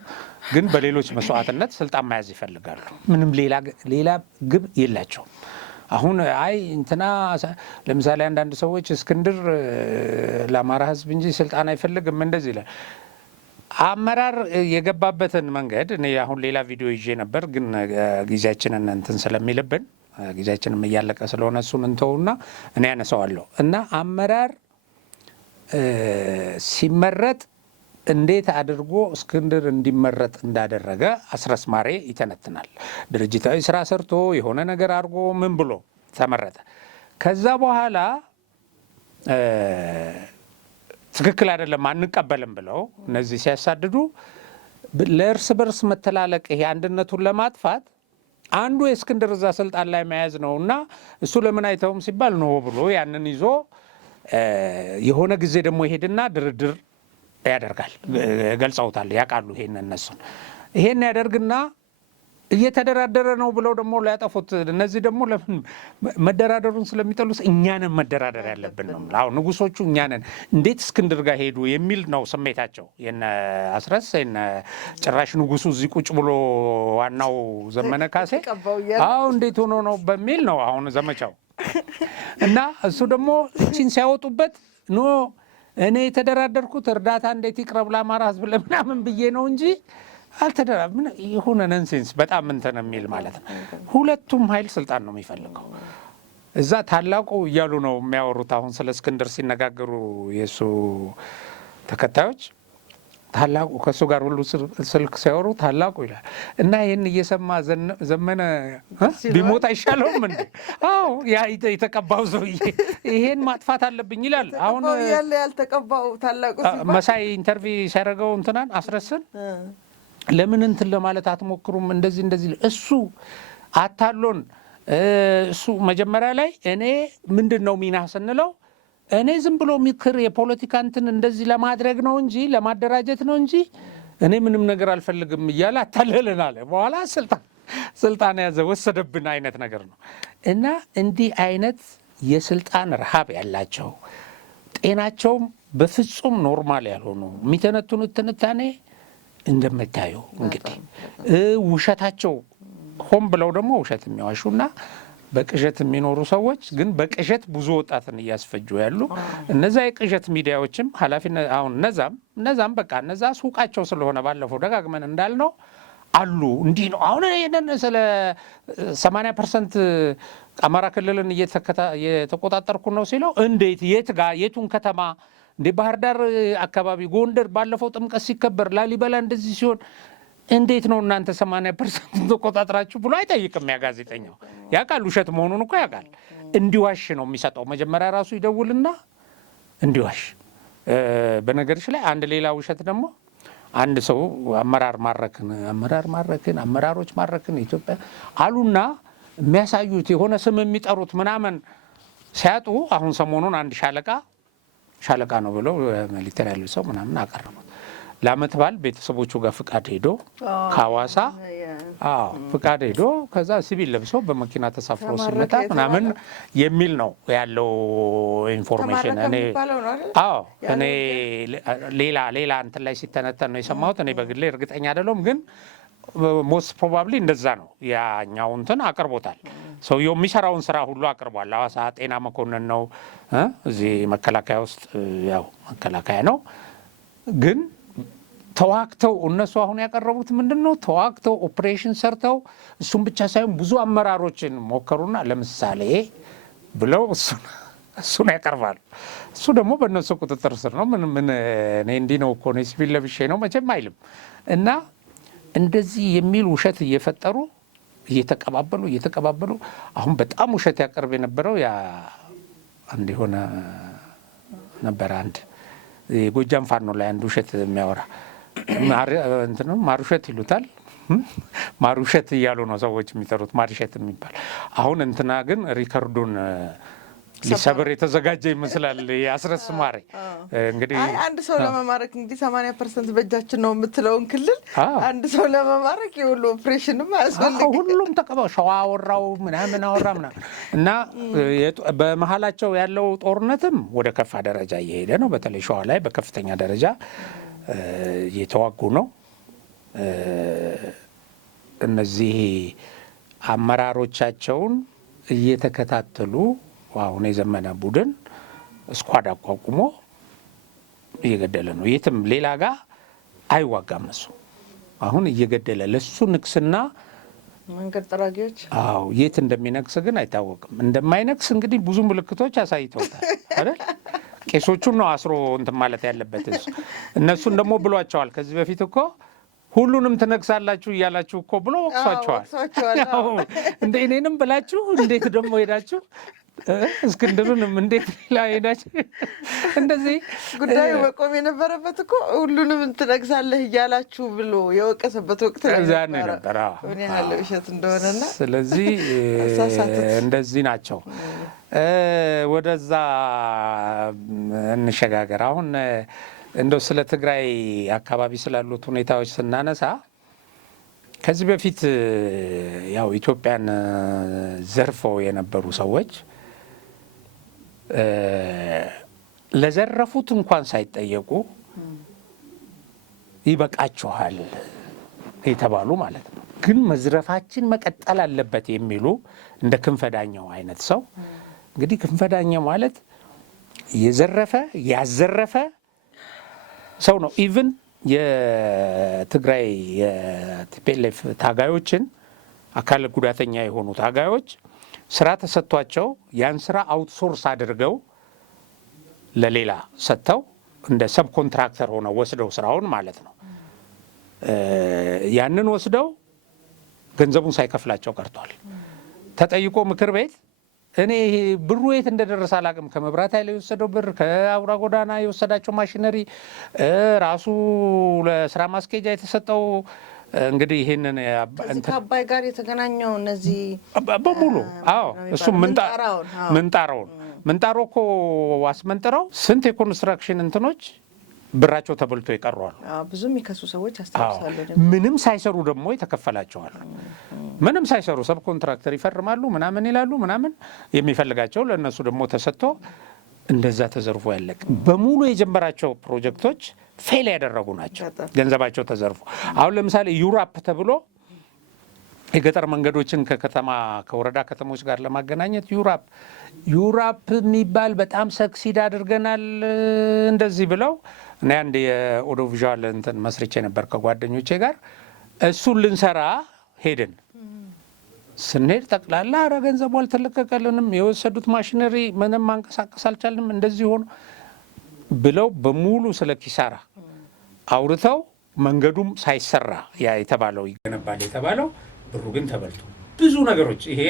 ግን በሌሎች መስዋዕትነት ስልጣን መያዝ ይፈልጋሉ። ምንም ሌላ ግብ የላቸውም። አሁን እንትና ለምሳሌ አንዳንድ ሰዎች እስክንድር ለአማራ ሕዝብ እንጂ ስልጣን አይፈልግም እንደዚህ ይላል። አመራር የገባበትን መንገድ እኔ አሁን ሌላ ቪዲዮ ይዤ ነበር፣ ግን ጊዜያችንን እንትን ስለሚልብን ጊዜያችንም እያለቀ ስለሆነ እሱን እንተውና እኔ ያነሳዋለሁ እና አመራር ሲመረጥ እንዴት አድርጎ እስክንድር እንዲመረጥ እንዳደረገ አስረስ ማሬ ይተነትናል። ድርጅታዊ ስራ ሰርቶ የሆነ ነገር አድርጎ ምን ብሎ ተመረጠ። ከዛ በኋላ ትክክል አይደለም አንቀበልም ብለው እነዚህ ሲያሳድዱ ለእርስ በርስ መተላለቅ ይሄ አንድነቱን ለማጥፋት አንዱ የእስክንድር እዛ ስልጣን ላይ መያዝ ነው እና እሱ ለምን አይተውም ሲባል ነው ብሎ ያንን ይዞ የሆነ ጊዜ ደግሞ ይሄድና ድርድር ያደርጋል። ገልጸውታል፣ ያውቃሉ ይሄን እነሱን። ይሄን ያደርግና እየተደራደረ ነው ብለው ደግሞ ሊያጠፉት እነዚህ ደግሞ ለምን መደራደሩን ስለሚጠሉት እኛንን መደራደር ያለብን ነው። አሁን ንጉሶቹ እኛንን እንዴት እስክንድር ጋር ሄዱ የሚል ነው ስሜታቸው። የነ አስረስ የነ ጭራሽ ንጉሱ እዚህ ቁጭ ብሎ ዋናው ዘመነ ካሴ አዎ እንዴት ሆኖ ነው በሚል ነው አሁን ዘመቻው። እና እሱ ደግሞ እቺን ሲያወጡበት ኖ እኔ የተደራደርኩት እርዳታ እንዴት ይቅረብ ለአማራ ህዝብ ለምናምን ብዬ ነው እንጂ አልተደራምን የሆነ ነንሴንስ በጣም እንትን የሚል ማለት ነው። ሁለቱም ኃይል ስልጣን ነው የሚፈልገው። እዛ ታላቁ እያሉ ነው የሚያወሩት። አሁን ስለ እስክንድር ሲነጋገሩ የእሱ ተከታዮች ታላቁ ከእሱ ጋር ሁሉ ስልክ ሲያወሩ ታላቁ ይላል እና ይህን እየሰማ ዘመነ ቢሞት አይሻለውም እንዴ? አዎ ያ የተቀባው ሰውዬ ይሄን ማጥፋት አለብኝ ይላል። አሁን ያልተቀባው ታላቁ መሳይ ኢንተርቪው ሲያደርገው እንትናን አስረስን ለምን እንትን ለማለት አትሞክሩም? እንደዚህ እሱ አታሎን እሱ መጀመሪያ ላይ እኔ ምንድነው ሚና ስንለው እኔ ዝም ብሎ ምክር የፖለቲካ እንትን እንደዚህ ለማድረግ ነው እንጂ ለማደራጀት ነው እንጂ እኔ ምንም ነገር አልፈልግም እያለ አታለለናል። በኋላ ስልጣን ያዘ ወሰደብን አይነት ነገር ነው። እና እንዲህ አይነት የስልጣን ረሃብ ያላቸው ጤናቸውም በፍጹም ኖርማል ያልሆኑ የሚተነትኑት ትንታኔ እንደምታየው እንግዲህ ውሸታቸው ሆን ብለው ደግሞ ውሸት የሚዋሹና በቅዠት የሚኖሩ ሰዎች ግን በቅዠት ብዙ ወጣትን እያስፈጁ ያሉ እነዛ የቅዠት ሚዲያዎችም ኃላፊነት አሁን እነዛም በቃ እነዛ ሱቃቸው ስለሆነ ባለፈው ደጋግመን እንዳልነው አሉ። እንዲህ ነው አሁን ይሄንን ስለ 80% አማራ ክልልን እየተቆጣጠርኩ ነው ሲለው እንዴት የቱን ከተማ እንደ ባህር ዳር አካባቢ ጎንደር ባለፈው ጥምቀት ሲከበር ላሊበላ እንደዚህ ሲሆን እንዴት ነው እናንተ 80% ተቆጣጥራችሁ ብሎ አይጠይቅም። ያ ጋዜጠኛው ያውቃል ውሸት መሆኑን እኮ ያውቃል። እንዲዋሽ ነው የሚሰጠው። መጀመሪያ ራሱ ይደውልና እንዲዋሽ። በነገርሽ ላይ አንድ ሌላ ውሸት ደግሞ አንድ ሰው አመራሮች ማረክን ኢትዮጵያ አሉና የሚያሳዩት የሆነ ስም የሚጠሩት ምናምን ሲያጡ አሁን ሰሞኑን አንድ ሻለቃ ነው ብለው ሚሊተሪ ያለው ሰው ምናምን አቀረቡት። ለዓመት በዓል ቤተሰቦቹ ጋር ፍቃድ ሄዶ ከሐዋሳ ፍቃድ ሄዶ ከዛ ሲቪል ለብሶ በመኪና ተሳፍሮ ሲመጣ ምናምን የሚል ነው ያለው ኢንፎርሜሽን። እኔ ሌላ እንትን ላይ ሲተነተን ነው የሰማሁት። እኔ በግሌ እርግጠኛ አይደለሁም፣ ግን ሞስት ፕሮባብሊ እንደዛ ነው። ያኛው እንትን አቅርቦታል። ሰውየው የሚሰራውን ስራ ሁሉ አቅርቧል። ሐዋሳ ጤና መኮንን ነው፣ እዚህ መከላከያ ውስጥ ያው መከላከያ ነው። ግን ተዋክተው እነሱ አሁን ያቀረቡት ምንድን ነው? ተዋክተው ኦፕሬሽን ሰርተው እሱም ብቻ ሳይሆን ብዙ አመራሮችን ሞከሩና ለምሳሌ ብለው እሱን ያቀርባሉ። እሱ ደግሞ በእነሱ ቁጥጥር ስር ነው። ምን እኔ እንዲህ ነው እኮ ነው ሲቪል ለብሼ ነው መቼም አይልም። እና እንደዚህ የሚል ውሸት እየፈጠሩ እየተቀባበሉ አሁን በጣም ውሸት ያቀርብ የነበረው ያ አንድ የሆነ ነበረ። አንድ የጎጃም ፋኖ ላይ አንድ ውሸት የሚያወራ ማሩሸት ይሉታል። ማሩሸት እያሉ ነው ሰዎች የሚጠሩት፣ ማርሸት የሚባል አሁን እንትና ግን ሪከርዱን ሊሰብር የተዘጋጀ ይመስላል። የአስረስ ማሬ እንግዲህ አንድ ሰው ለመማረክ እንግዲህ 80% በእጃችን ነው የምትለውን ክልል አንድ ሰው ለመማረክ የሁሉ ኦፕሬሽንም አያስፈልግም። ሁሉም ተቀበው ሸዋ አወራው ምናምን እና በመሀላቸው ያለው ጦርነትም ወደ ከፋ ደረጃ እየሄደ ነው። በተለይ ሸዋ ላይ በከፍተኛ ደረጃ እየተዋጉ ነው። እነዚህ አመራሮቻቸውን እየተከታተሉ አሁን የዘመነ ቡድን ስኳድ አቋቁሞ እየገደለ ነው። የትም ሌላ ጋር አይዋጋም። እሱ አሁን እየገደለ ለሱ ንግስና መንገድ ጠራጊዎች የት እንደሚነግስ ግን አይታወቅም። እንደማይነግስ እንግዲህ ብዙ ምልክቶች አሳይተውታል አይደል? ቄሶቹን ነው አስሮ እንትን ማለት ያለበት። እነሱን ደግሞ ብሏቸዋል። ከዚህ በፊት እኮ ሁሉንም ትነግሳላችሁ እያላችሁ እኮ ብሎ ወቅሷቸዋል። እንደ እኔንም ብላችሁ እንዴት ደግሞ ሄዳችሁ እስክንድርንም እንዴት ላይ ሄዳችሁ እንደዚህ ጉዳዩ መቆም የነበረበት እኮ ሁሉንም ትነግሳለህ እያላችሁ ብሎ የወቀሰበት ወቅት ነበር። ምን ያህል ውሸት እንደሆነና ስለዚህ እንደዚህ ናቸው። ወደዛ እንሸጋገር። አሁን እንደው ስለ ትግራይ አካባቢ ስላሉት ሁኔታዎች ስናነሳ ከዚህ በፊት ያው ኢትዮጵያን ዘርፈው የነበሩ ሰዎች ለዘረፉት እንኳን ሳይጠየቁ ይበቃቸዋል የተባሉ ማለት ነው። ግን መዝረፋችን መቀጠል አለበት የሚሉ እንደ ክንፈዳኛው አይነት ሰው እንግዲህ ክንፈዳኛው ማለት የዘረፈ ያዘረፈ ሰው ነው። ኢቭን የትግራይ የቲፒኤልኤፍ ታጋዮችን አካል ጉዳተኛ የሆኑ ታጋዮች ስራ ተሰጥቷቸው ያን ስራ አውትሶርስ አድርገው ለሌላ ሰጥተው እንደ ሰብ ኮንትራክተር ሆነው ወስደው ስራውን ማለት ነው ያንን ወስደው ገንዘቡን ሳይከፍላቸው ቀርቷል። ተጠይቆ ምክር ቤት እኔ ብሩ የት እንደደረሰ አላቅም፣ ከመብራት ኃይል የወሰደው ብር፣ ከአውራ ጎዳና የወሰዳቸው ማሽነሪ፣ ራሱ ለስራ ማስኬጃ የተሰጠው እንግዲህ ይሄንን ከአባይ ጋር የተገናኘው እነዚህ በሙሉ አዎ፣ እሱ ምንጣሮ እኮ አስመንጥረው ስንት የኮንስትራክሽን እንትኖች ብራቸው ተበልቶ ይቀሯል። ብዙ የሚከሱ ሰዎች አስተዋውሳለሁ። ምንም ሳይሰሩ ደግሞ የተከፈላቸዋል። ምንም ሳይሰሩ ሰብ ኮንትራክተር ይፈርማሉ ምናምን ይላሉ ምናምን የሚፈልጋቸው ለእነሱ ደግሞ ተሰጥቶ እንደዛ ተዘርፎ ያለቅ በሙሉ የጀመራቸው ፕሮጀክቶች ፌል ያደረጉ ናቸው። ገንዘባቸው ተዘርፎ አሁን ለምሳሌ ዩራፕ ተብሎ የገጠር መንገዶችን ከከተማ ከወረዳ ከተሞች ጋር ለማገናኘት ዩራፕ የሚባል በጣም ሰክሲድ አድርገናል እንደዚህ ብለው እና አንድ የኦዲዮ ቪዥዋል እንትን መስርቼ ነበር ከጓደኞቼ ጋር እሱን ልንሰራ ሄድን። ስንሄድ ጠቅላላ ኧረ ገንዘቡ አልተለቀቀልንም፣ የወሰዱት ማሽነሪ ምንም ማንቀሳቀስ አልቻልንም፣ እንደዚህ ሆኖ ብለው በሙሉ ስለ ኪሳራ አውርተው መንገዱም ሳይሰራ ያ የተባለው ይገነባል የተባለው ብሩ ግን ተበልቶ ብዙ ነገሮች ይሄ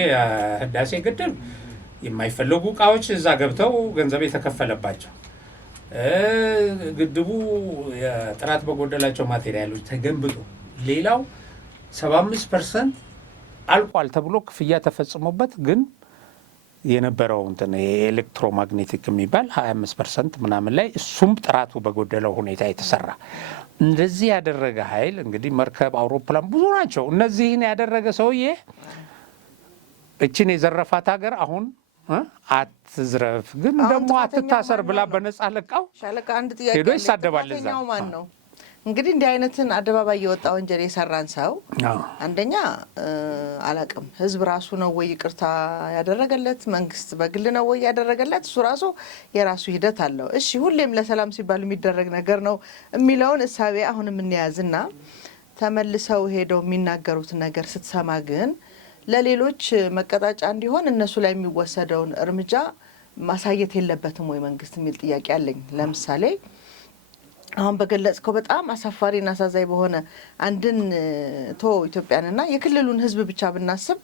ህዳሴ ግድብ የማይፈለጉ እቃዎች እዛ ገብተው ገንዘብ የተከፈለባቸው ግድቡ ጥራት በጎደላቸው ማቴሪያሎች ተገንብቶ ሌላው 75% አልቋል ተብሎ ክፍያ ተፈጽሞበት ግን የነበረው እንትን የኤሌክትሮማግኔቲክ የሚባል 25% ምናምን ላይ እሱም ጥራቱ በጎደለው ሁኔታ የተሰራ እንደዚህ ያደረገ ኃይል እንግዲህ መርከብ፣ አውሮፕላን ብዙ ናቸው። እነዚህን ያደረገ ሰውዬ እችን የዘረፋት ሀገር አሁን አትዝረፍ ግን ደግሞ አትታሰር ብላ በነጻ ለቃው ሻለቃ አንድ ጥያቄ ሄዶ ይሳደባል። እዛ ማን ነው እንግዲህ እንዲህ አይነትን አደባባይ የወጣ ወንጀል የሰራን ሰው አንደኛ አላቅም፣ ህዝብ ራሱ ነው ወይ ይቅርታ ያደረገለት? መንግስት በግል ነው ወይ ያደረገለት? እሱ ራሱ የራሱ ሂደት አለው። እሺ ሁሌም ለሰላም ሲባል የሚደረግ ነገር ነው የሚለውን እሳቤ አሁንም እንያዝና ተመልሰው ሄደው የሚናገሩት ነገር ስትሰማ ግን ለሌሎች መቀጣጫ እንዲሆን እነሱ ላይ የሚወሰደውን እርምጃ ማሳየት የለበትም ወይ መንግስት የሚል ጥያቄ አለኝ። ለምሳሌ አሁን በገለጽከው በጣም አሳፋሪና አሳዛኝ በሆነ አንድን ኢትዮጵያንና የክልሉን ህዝብ ብቻ ብናስብ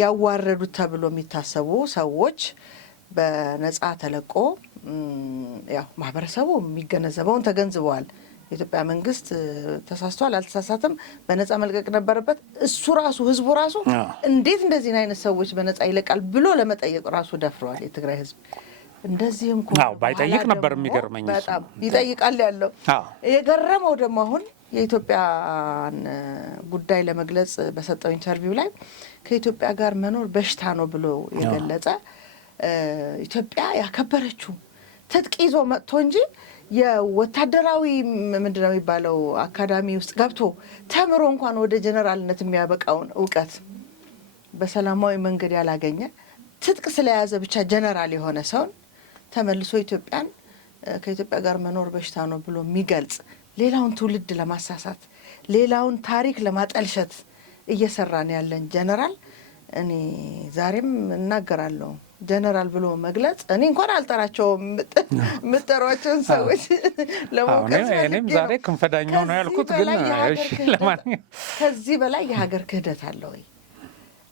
ያዋረዱት ተብሎ የሚታሰቡ ሰዎች በነጻ ተለቆ ያው ማህበረሰቡ የሚገነዘበውን ተገንዝበዋል። የኢትዮጵያ መንግስት ተሳስቷል አልተሳሳተም፣ በነጻ መልቀቅ ነበረበት። እሱ ራሱ ህዝቡ ራሱ እንዴት እንደዚህ አይነት ሰዎች በነጻ ይለቃል ብሎ ለመጠየቅ ራሱ ደፍረዋል የትግራይ ህዝብ። እንደዚህም ባይጠይቅ ነበር የሚገርመኝ። በጣም ይጠይቃል ያለው የገረመው ደግሞ አሁን የኢትዮጵያን ጉዳይ ለመግለጽ በሰጠው ኢንተርቪው ላይ ከኢትዮጵያ ጋር መኖር በሽታ ነው ብሎ የገለጸ ኢትዮጵያ ያከበረችው ትጥቅ ይዞ መጥቶ እንጂ የወታደራዊ ምንድነው የሚባለው አካዳሚ ውስጥ ገብቶ ተምሮ እንኳን ወደ ጀነራልነት የሚያበቃውን እውቀት በሰላማዊ መንገድ ያላገኘ ትጥቅ ስለያዘ ብቻ ጀነራል የሆነ ሰውን ተመልሶ ኢትዮጵያን ከኢትዮጵያ ጋር መኖር በሽታ ነው ብሎ የሚገልጽ ሌላውን ትውልድ ለማሳሳት ሌላውን ታሪክ ለማጠልሸት እየሰራን ያለን ጀነራል እኔ ዛሬም እናገራለሁ ጀነራል ብሎ መግለጽ እኔ እንኳን አልጠራቸውም ምጠሯቸውን ሰዎች ለሞከስ እኔም ዛሬ ክንፈዳኛው ነው ያልኩት። ግን ከዚህ በላይ የሀገር ክህደት አለ ወይ?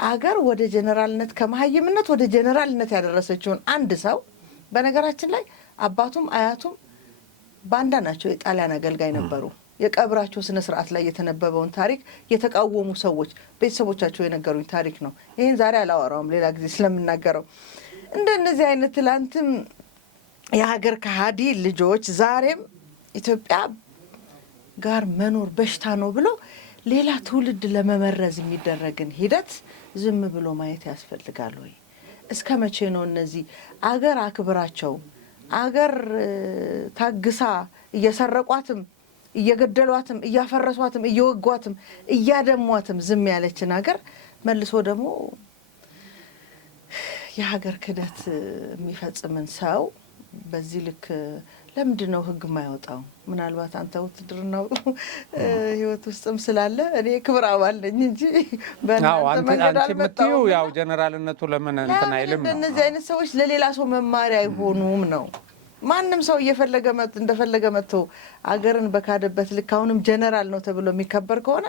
አገር ወደ ጀነራልነት ከመሀይምነት ወደ ጀነራልነት ያደረሰችውን አንድ ሰው በነገራችን ላይ አባቱም አያቱም ባንዳ ናቸው፣ የጣሊያን አገልጋይ ነበሩ። የቀብራቸው ስነ ስርዓት ላይ የተነበበውን ታሪክ የተቃወሙ ሰዎች ቤተሰቦቻቸው የነገሩኝ ታሪክ ነው። ይህን ዛሬ አላወራውም፣ ሌላ ጊዜ ስለምናገረው። እንደነዚህ አይነት ትላንትም የሀገር ከሃዲ ልጆች ዛሬም ኢትዮጵያ ጋር መኖር በሽታ ነው ብሎ ሌላ ትውልድ ለመመረዝ የሚደረግን ሂደት ዝም ብሎ ማየት ያስፈልጋል ወይ? እስከ መቼ ነው እነዚህ አገር አክብራቸው አገር ታግሳ እየሰረቋትም እየገደሏትም እያፈረሷትም እየወጓትም እያደሟትም ዝም ያለችን አገር መልሶ ደግሞ የሀገር ክደት የሚፈጽምን ሰው በዚህ ልክ ለምንድን ነው ህግ የማይወጣው? ምናልባት አንተ ውትድርናው ህይወት ውስጥም ስላለ እኔ ክብር አባል ነኝ እንጂ በእናንተ መንገድ አልመጣሁም። ያው ጀነራልነቱ ለምን እንትን አይልም ነው። እነዚህ አይነት ሰዎች ለሌላ ሰው መማሪያ አይሆኑም ነው። ማንም ሰው እንደፈለገ መጥቶ አገርን በካደበት ልክ አሁንም ጀነራል ነው ተብሎ የሚከበር ከሆነ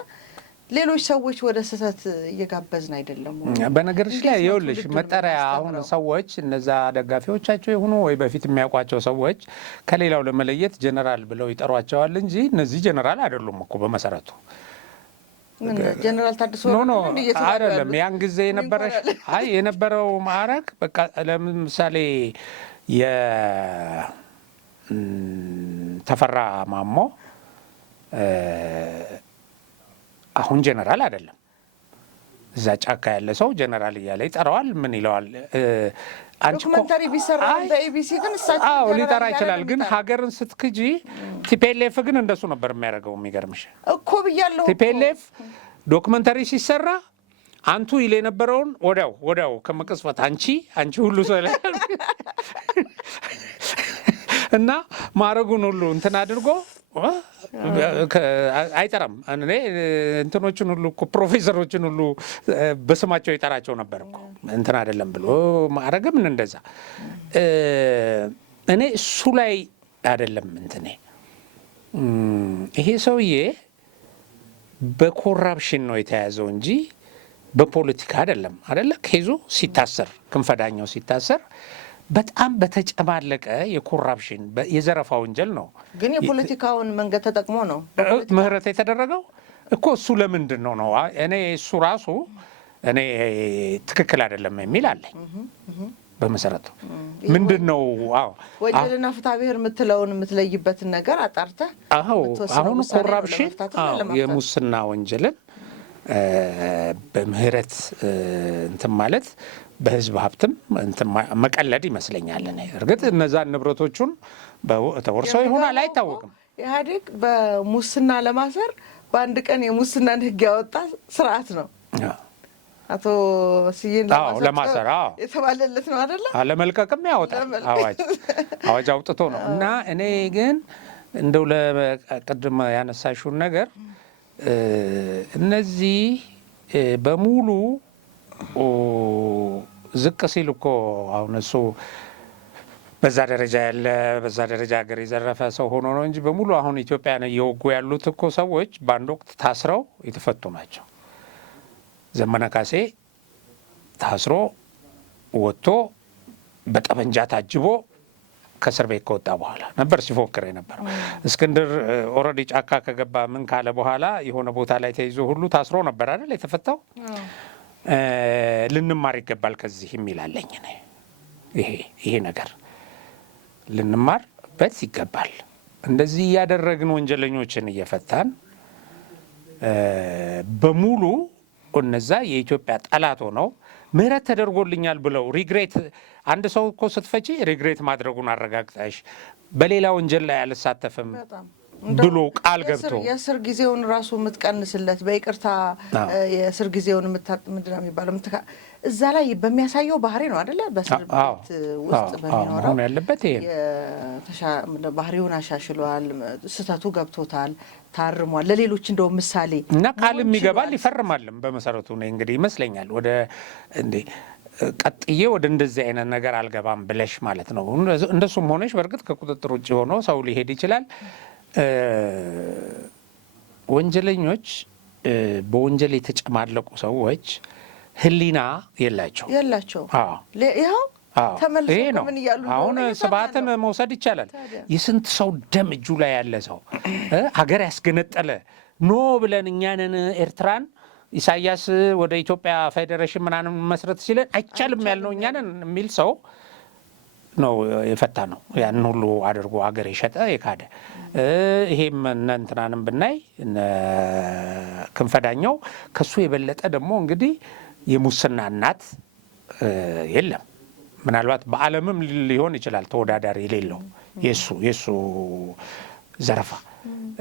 ሌሎች ሰዎች ወደ ስህተት እየጋበዝን አይደለም። በነገርሽ ላይ ይኸውልሽ መጠሪያ አሁን ሰዎች እነዛ ደጋፊዎቻቸው የሆኑ ወይ በፊት የሚያውቋቸው ሰዎች ከሌላው ለመለየት ጀነራል ብለው ይጠሯቸዋል እንጂ እነዚህ ጀነራል አይደሉም እኮ በመሰረቱ። ጀነራል ታድሶ አይደለም ያን ጊዜ የነበረው ማዕረግ በቃ ለምሳሌ የተፈራ ማሞ አሁን ጀነራል አይደለም። እዛ ጫካ ያለ ሰው ጀነራል እያለ ይጠራዋል። ምን ይለዋል? ዶክመንታሪ ቢሰራ በኢቢሲ ግን አዎ ሊጠራ ይችላል። ግን ሀገርን ስትክጂ ቲፒኤልኤፍ ግን እንደሱ ነበር የሚያደርገው። የሚገርምሽ እኮ ብያለሁ። ቲፒኤልኤፍ ዶክመንታሪ ሲሰራ አንቱ ይል የነበረውን ወዲያው ከመቅጽበት አንቺ ሁሉ ሰው ላይ እና ማረጉን ሁሉ እንትን አድርጎ አይጠራም። እኔ እንትኖችን ሁሉ እኮ ፕሮፌሰሮችን ሁሉ በስማቸው ይጠራቸው ነበር እኮ እንትን አይደለም ብሎ ማረገ ምን እንደዛ። እኔ እሱ ላይ አይደለም እንትኔ ይሄ ሰውዬ በኮራፕሽን ነው የተያዘው እንጂ በፖለቲካ አይደለም። ኬዙ ሲታሰር ክንፈዳኛው ሲታሰር በጣም በተጨማለቀ የኮራፕሽን የዘረፋ ወንጀል ነው። ግን የፖለቲካውን መንገድ ተጠቅሞ ነው ምህረት የተደረገው እኮ። እሱ ለምንድን ነው እኔ እሱ ራሱ እኔ ትክክል አይደለም የሚል አለኝ። በመሰረቱ ምንድን ነው ወንጀልና ፍትሐ ብሔር የምትለይበትን ነገር አጣርተህ አሁን ኮራፕሽን የሙስና ወንጀልን በምህረት እንትን ማለት በህዝብ ሀብትም እንትን መቀለድ ይመስለኛል። እርግጥ እነዛን ንብረቶቹን ተወርሰው ይሆናል አይታወቅም። ኢህአዴግ በሙስና ለማሰር በአንድ ቀን የሙስናን ህግ ያወጣ ስርዓት ነው። አቶ ስዬን ለማሰር የተባለለት ነው አይደለ? ለመልቀቅም ያወጣል አዋጅ አውጥቶ ነው። እና እኔ ግን እንደው ለቅድም ያነሳሽውን ነገር እነዚህ በሙሉ ዝቅ ሲል እኮ አሁን እሱ በዛ ደረጃ ሀገር የዘረፈ ሰው ሆኖ ነው እንጂ በሙሉ አሁን ኢትዮጵያን እየወጉ ያሉት እኮ ሰዎች በአንድ ወቅት ታስረው የተፈቱ ናቸው። ዘመነ ካሴ ታስሮ ወጥቶ በጠመንጃ ታጅቦ ከእስር ቤት ከወጣ በኋላ ነበር ሲፎክር የነበረው። እስክንድር ኦልሬዲ ጫካ ከገባ ምን ካለ በኋላ የሆነ ቦታ ላይ ተይዞ ሁሉ ታስሮ ነበር አይደል የተፈታው። ልንማር ይገባል ከዚህ የሚላለኝ ይሄ ነገር ልንማርበት ይገባል። እንደዚህ እያደረግን ወንጀለኞችን እየፈታን በሙሉ እነዛ የኢትዮጵያ ጠላት ሆነው ምህረት ተደርጎልኛል ብለው ሪግሬት አንድ ሰው እኮ ስትፈጪ ሪግሬት ማድረጉን አረጋግጠሽ በሌላ ወንጀል ላይ አልሳተፍም ብሎ ቃል ገብቶ የእስር ጊዜውን ራሱ የምትቀንስለት በይቅርታ የእስር ጊዜውን ምንድነው የሚባለው እዛ ላይ በሚያሳየው ባህሪ ነው አይደለ? በእስር ቤት ውስጥ በሚኖረው ያለበት ይሄ ባህሪውን አሻሽሏል፣ ስህተቱ ገብቶታል፣ ታርሟል። ለሌሎች እንደው ምሳሌ እና ቃልም ይገባል ይፈርማልም። በመሰረቱ ነው እንግዲህ ይመስለኛል ወደ ቀጥዬ ወደ እንደዚህ አይነት ነገር አልገባም ብለሽ ማለት ነው። እንደሱም ሆነሽ በእርግጥ ከቁጥጥር ውጭ ሆኖ ሰው ሊሄድ ይችላል። ወንጀለኞች በወንጀል የተጨማለቁ ሰዎች ህሊና የላቸው። ይኸው ተመልሶ ምን እያሉ አሁን ስብሃትን መውሰድ ይቻላል። የስንት ሰው ደም እጁ ላይ ያለ ሰው ሀገር ያስገነጠለ ኖ ብለን እኛንን ኤርትራን ኢሳያስ ወደ ኢትዮጵያ ፌዴሬሽን ምናምን መስረት ሲለን አይቻልም ያልነው እኛንን የሚል ሰው ነው የፈታ ነው ያን ሁሉ አድርጎ ሀገር የሸጠ የካደ ይሄም እንትናንም ብናይ ክንፈዳኛው ከሱ የበለጠ ደግሞ እንግዲህ የሙስና እናት የለም ምናልባት በዓለምም ሊሆን ይችላል ተወዳዳሪ የሌለው የሱ ዘረፋ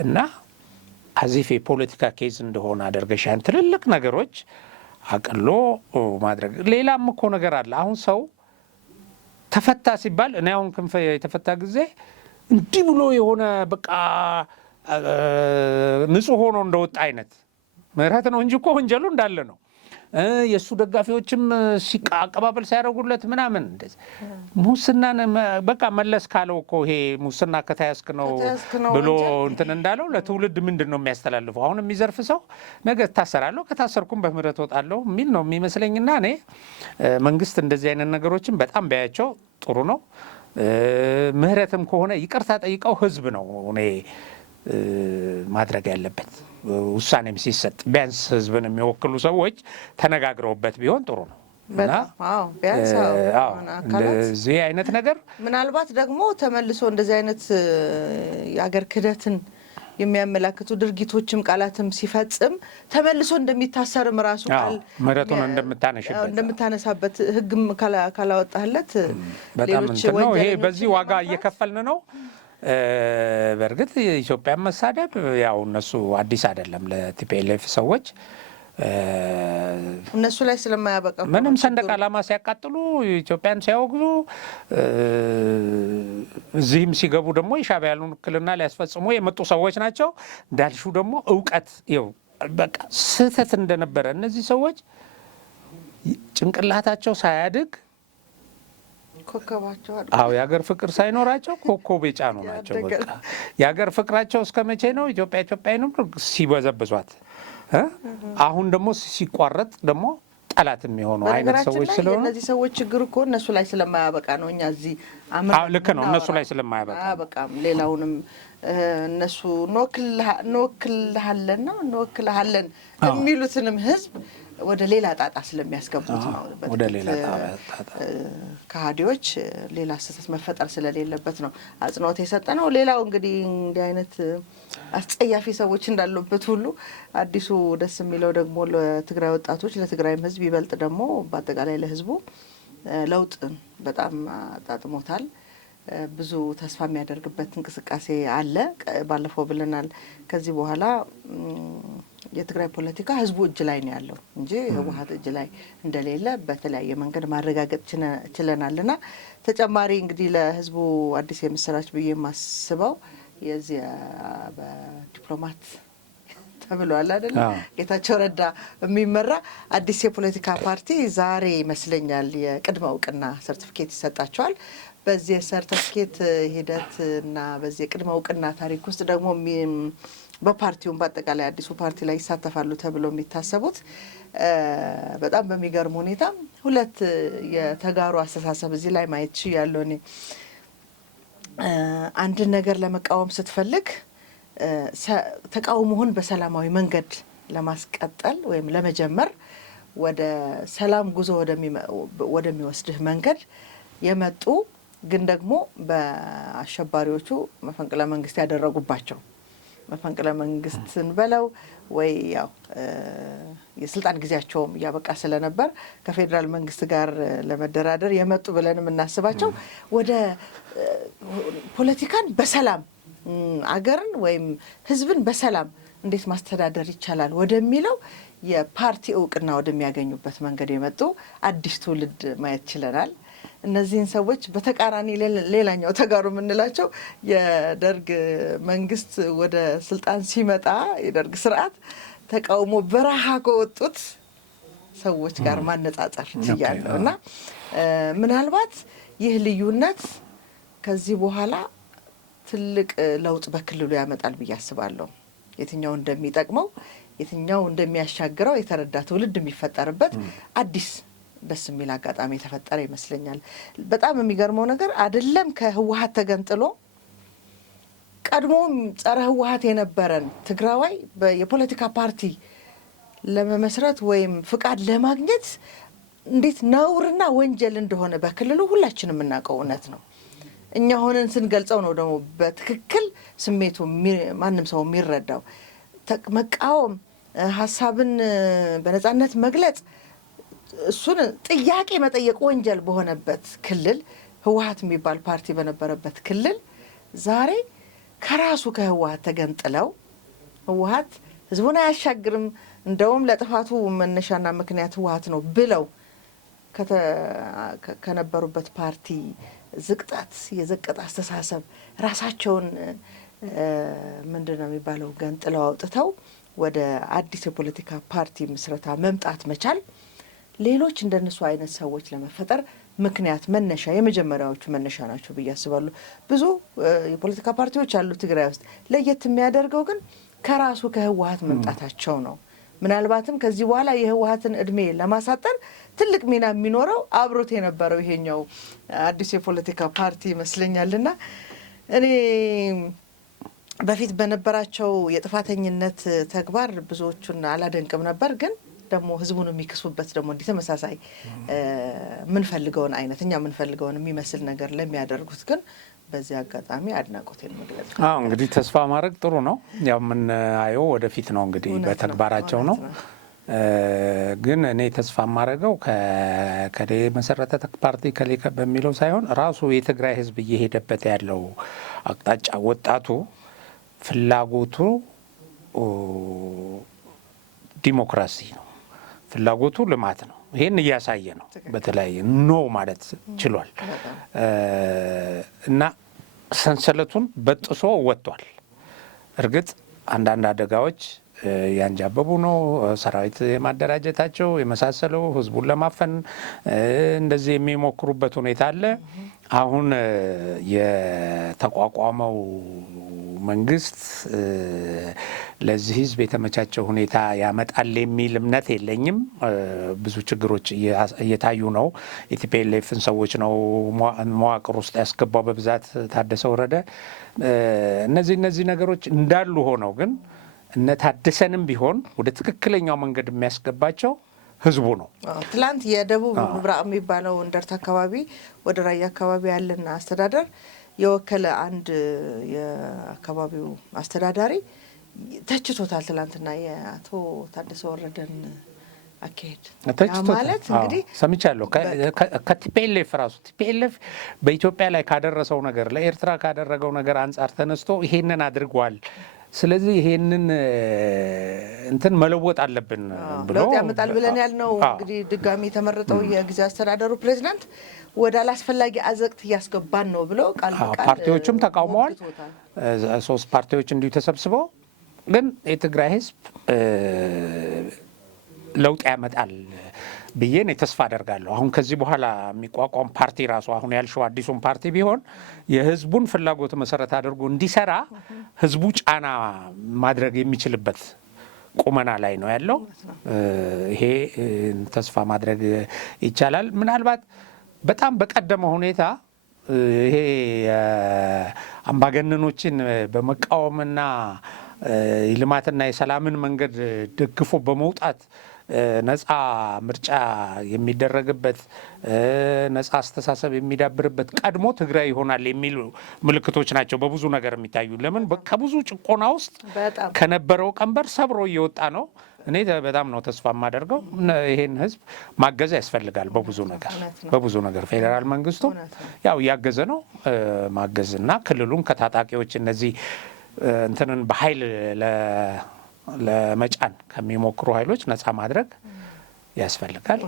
እና አዚፍ የፖለቲካ ኬዝ እንደሆነ አድርገሽ ያን ትልልቅ ነገሮች አቅሎ ማድረግ ሌላም እኮ ነገር አለ አሁን ሰው ተፈታ ሲባል እኔ አሁን ክንፈ የተፈታ ጊዜ እንዲህ ብሎ የሆነ በቃ ንጹህ ሆኖ እንደወጣ አይነት ምህረት ነው እንጂ እኮ ወንጀሉ እንዳለ ነው የሱ ደጋፊዎችም አቀባበል ሲያደርጉለት ምናምን እንደዚህ ሙስናን በቃ መለስ ካለው እኮ ይሄ ሙስና ከተያዝክ ነው ብሎ እንትን እንዳለው ለትውልድ ምንድነው የሚያስተላልፈው አሁን የሚዘርፍ ሰው ነገ ታሰራለሁ ከታሰርኩም በምህረት ወጣለሁ የሚል ነው የሚመስለኝና እኔ መንግስት እንደዚህ አይነት ነገሮችን በጣም ቢያያቸው ጥሩ ነው ምህረትም ከሆነ ይቅርታ ጠይቀው ህዝብ ነው እኔ ማድረግ ያለበት ውሳኔም ሲሰጥ ቢያንስ ህዝብን የሚወክሉ ሰዎች ተነጋግረውበት ቢሆን ጥሩ ነው አዎ ቢያንስ እንደዚህ አይነት ነገር ምናልባት ደግሞ ተመልሶ እንደዚህ አይነት የአገር ክህደትን የሚያመላክቱ ድርጊቶችም ቃላትም ሲፈጽም ተመልሶ እንደሚታሰርም ራሱ ቃል ምህረቱን እንደምታነሳበት ህግም ካላወጣለት በጣም ነው ይሄ በዚህ ዋጋ እየከፈልን ነው በርግጥ የኢትዮጵያ መሳደብ ያው እነሱ አዲስ አይደለም ለቲፒኤልኤፍ ሰዎች እነሱ ላይ ስለማያበቃ ምንም ሰንደቅ ዓላማ ሲያቃጥሉ ኢትዮጵያን ሲያወግዙ እዚህም ሲገቡ ደግሞ የሻዕቢያን ውክልና ሊያስፈጽሙ የመጡ ሰዎች ናቸው እንዳልሹ ደግሞ እውቀት ይው በቃ ስህተት እንደነበረ እነዚህ ሰዎች ጭንቅላታቸው ሳያድግ ኮከባቸው የሀገር ፍቅር ሳይኖራቸው ኮከብ የጫኑ ናቸው በቃ የሀገር ፍቅራቸው እስከመቼ ነው ኢትዮጵያዊንም ሲበዘብዟት አሁን ደግሞ ሲቋረጥ ደግሞ ጠላት የሚሆኑ አይነት ሰዎች ስለሆነ እነዚህ ሰዎች ችግር እኮ እነሱ ላይ ስለማያበቃ ነው እኛ እዚህ ልክ ነው እነሱ ላይ ስለማያበቃ በቃም ሌላውንም እነሱ እንወክልሃለን የሚሉትንም ህዝብ ወደ ሌላ ጣጣ ስለሚያስገቡት ነው ወደ ሌላ ጣጣ ከሃዲዎች ሌላ ስህተት መፈጠር ስለሌለበት ነው አጽንኦት የሰጠነው ሌላው እንግዲህ እንዲህ አይነት አስጸያፊ ሰዎች እንዳሉበት ሁሉ አዲሱ ደስ የሚለው ደግሞ ለትግራይ ወጣቶች ለትግራይም ህዝብ ይበልጥ ደግሞ በአጠቃላይ ለህዝቡ ለውጥ በጣም አጣጥሞታል ብዙ ተስፋ የሚያደርግበት እንቅስቃሴ አለ ባለፈው ብለናል ከዚህ በኋላ የትግራይ ፖለቲካ ህዝቡ እጅ ላይ ነው ያለው እንጂ ህወሓት እጅ ላይ እንደሌለ በተለያየ መንገድ ማረጋገጥ ችለናልና ተጨማሪ እንግዲህ ለህዝቡ አዲስ የምስራች ብዬ ማስበው የዚህ በዲፕሎማት ተብሏል አይደል ጌታቸው ረዳ የሚመራ አዲስ የፖለቲካ ፓርቲ ዛሬ ይመስለኛል የቅድመ እውቅና ሰርቲፊኬት ይሰጣቸዋል በዚህ ሰርቲፊኬት ሂደት እና በዚህ ቅድመ እውቅና ታሪክ ውስጥ ደግሞ በፓርቲውም በአጠቃላይ አዲሱ ፓርቲ ላይ ይሳተፋሉ ተብለው የሚታሰቡት በጣም በሚገርም ሁኔታ ሁለት የተጋሩ አስተሳሰብ እዚህ ላይ ማየት ያለው እኔ አንድ ነገር ለመቃወም ስትፈልግ ተቃውሞህን በሰላማዊ መንገድ ለማስቀጠል ወይም ለመጀመር ወደ ሰላም ጉዞ ወደሚወስድህ መንገድ የመጡ ግን ደግሞ በአሸባሪዎቹ መፈንቅለ መንግስት ያደረጉባቸው መፈንቅለ መንግስትን በለው ወይ ያው የስልጣን ጊዜያቸውም ያበቃ ስለነበር ከፌደራል መንግስት ጋር ለመደራደር የመጡ ብለን እናስባቸው ወደ ፖለቲካን በሰላም አገርን ወይም ህዝብን በሰላም እንዴት ማስተዳደር ይቻላል ወደሚለው የፓርቲ እውቅና ወደሚያገኙበት መንገድ የመጡ አዲስ ትውልድ ማየት ችለናል እነዚህን ሰዎች በተቃራኒ ሌላኛው ተጋሩ የምንላቸው የደርግ መንግስት ወደ ስልጣን ሲመጣ የደርግ ስርዓት ተቃውሞ በረሃ ከወጡት ሰዎች ጋር ማነጻጸር ይችላል እና ምናልባት ይህ ልዩነት ከዚህ በኋላ ትልቅ ለውጥ በክልሉ ያመጣል ብዬ አስባለሁ የትኛው እንደሚጠቅመው የትኛው እንደሚያሻግረው የተረዳ ትውልድ የሚፈጠርበት አዲስ ደስ የሚል አጋጣሚ ተፈጠረ ይመስለኛል በጣም የሚገርመው ነገር አይደለም ከህወሓት ተገንጥሎ ቀድሞ ጸረ ህወሓት የነበረን ትግራዋይ የፖለቲካ ፓርቲ ለመመስረት ወይም ፍቃድ ለማግኘት እንዴት ነውርና ወንጀል እንደሆነ በክልሉ ሁላችንም የምናውቀው እውነት ነው። እኛ ሆነን ስንገልጸው ነው ደግሞ በትክክል ስሜቱ ማንም ሰው የሚረዳው። መቃወም፣ ሀሳብን በነጻነት መግለጽ፣ እሱን ጥያቄ መጠየቅ ወንጀል በሆነበት ክልል፣ ህወሓት የሚባል ፓርቲ በነበረበት ክልል ዛሬ ከራሱ ከህወሓት ተገንጥለው ህወሓት ህዝቡን አያሻግርም እንደውም ለጥፋቱ መነሻና ምክንያት ህወሓት ነው ብለው ከነበሩበት ፓርቲ ዝቅጣት የዘቀጠ አስተሳሰብ ራሳቸውን ምንድነው የሚባለው ገንጥለው አውጥተው ወደ አዲስ የፖለቲካ ፓርቲ ምስረታ መምጣት መቻል ሌሎች እንደነሱ አይነት ሰዎች ለመፈጠር ምክንያት መነሻ የመጀመሪያዎቹ መነሻ ናቸው ብዬ አስባለሁ። ብዙ የፖለቲካ ፓርቲዎች አሉ ትግራይ ውስጥ። ለየት የሚያደርገው ግን ከራሱ ከህወሓት መምጣታቸው ነው። ምናልባትም ከዚህ በኋላ የህወሓትን እድሜ ለማሳጠር ትልቅ ሚና የሚኖረው አብሮት የነበረው ይሄኛው አዲስ የፖለቲካ ፓርቲ ይመስለኛልና እኔ በፊት በነበራቸው የጥፋተኝነት ተግባር ብዙዎቹን አላደንቅም ነበር። ግን ደግሞ ህዝቡን የሚክሱበት ደግሞ እንዲህ ተመሳሳይ ምንፈልገውን አይነት እኛ ምንፈልገውን የሚመስል ነገር ለሚያደርጉት ግን በዚህ አጋጣሚ አድናቆቴን መግለጽ ነው። እንግዲህ ተስፋ ማድረግ ጥሩ ነው። ያው የምናየው ወደፊት ነው እንግዲህ በተግባራቸው ነው። ግን እኔ ተስፋ ማድረገው ከሌ መሰረተ ፓርቲ ከሌ በሚለው ሳይሆን ራሱ የትግራይ ህዝብ እየሄደበት ያለው አቅጣጫ ወጣቱ ፍላጎቱ ዲሞክራሲ ነው፣ ፍላጎቱ ልማት ነው። ይሄን እያሳየ ነው። በተለይ ኖ ማለት ችሏል እና ሰንሰለቱን በጥሶ ወጥቷል። እርግጥ አንዳንድ አደጋዎች ያንጃበቡ ነው። ሰራዊት የማደራጀታቸው የመሳሰለው ህዝቡን ለማፈን እንደዚህ የሚሞክሩበት ሁኔታ አለ። አሁን የተቋቋመው መንግስት ለዚህ ህዝብ የተመቻቸው ሁኔታ ያመጣል የሚል እምነት የለኝም። ብዙ ችግሮች እየታዩ ነው። የቲፒኤልኤፍን ሰዎች ነው መዋቅር ውስጥ ያስገባው በብዛት ታደሰ ወረደ። እነዚህ ነገሮች እንዳሉ ሆነው ግን እነ ታደሰንም ቢሆን ወደ ትክክለኛው መንገድ የሚያስገባቸው ህዝቡ ነው። ትላንት የደቡብ ምብራቅ የሚባለው እንደርታ አካባቢ ወደ ራያ አካባቢ ያለና አስተዳደር የወከለ አንድ የአካባቢው አስተዳዳሪ ተችቶታል። ትላንትና የአቶ ታደሰ ወረደን አካሄድ ማለት እንግዲህ ሰምቻለሁ። ከቲፒኤልኤፍ ራሱ ቲፒኤልኤፍ በኢትዮጵያ ላይ ካደረሰው ነገር ለኤርትራ ካደረገው ነገር አንጻር ተነስቶ ይሄንን አድርጓል። ስለዚህ ይሄንን እንትን መለወጥ አለብን ብሎ ለውጥ ያመጣል ብለን ያልነው እንግዲህ ድጋሚ የተመረጠው የጊዜያዊ አስተዳደሩ ፕሬዝዳንት ወደ አላስፈላጊ አዘቅት እያስገባን ነው ብለው ቃል በቃል ፓርቲዎችም ተቃውመዋል። 3 ፓርቲዎች እንዲሁ ተሰብስበው ግን የትግራይ ህዝብ ለውጥ ያመጣል ብዬ እኔ ተስፋ አደርጋለሁ። አሁን ከዚህ በኋላ የሚቋቋም ፓርቲ ራሱ አሁን ያልሽው አዲሱን ፓርቲ ቢሆን የህዝቡን ፍላጎት መሰረት አድርጎ እንዲሰራ ህዝቡ ጫና ማድረግ የሚችልበት ቁመና ላይ ነው ያለው። ይሄ ተስፋ ማድረግ ይቻላል። ምናልባት በጣም በቀደመ ሁኔታ ይሄ አምባገነኖችን በመቃወምና የልማትና የሰላምን መንገድ ደግፎ በመውጣት ነፃ ምርጫ የሚደረግበት ነፃ አስተሳሰብ የሚዳብርበት ቀድሞ ትግራይ ይሆናል የሚሉ ምልክቶች ናቸው በብዙ ነገር የሚታዩ። ለምን ከብዙ ጭቆና ውስጥ ከነበረው ቀንበር ሰብሮ እየወጣ ነው። እኔ በጣም ነው ተስፋ የማደርገው። ይሄን ህዝብ ማገዝ ያስፈልጋል በብዙ ነገር ፌዴራል መንግስቱ ያው እያገዘ ነው። ማገዝና ክልሉን ከታጣቂዎች እነዚህ እንትንን በኃይል ለመጫን ከሚሞክሩ ኃይሎች ነፃ ማድረግ ያስፈልጋል።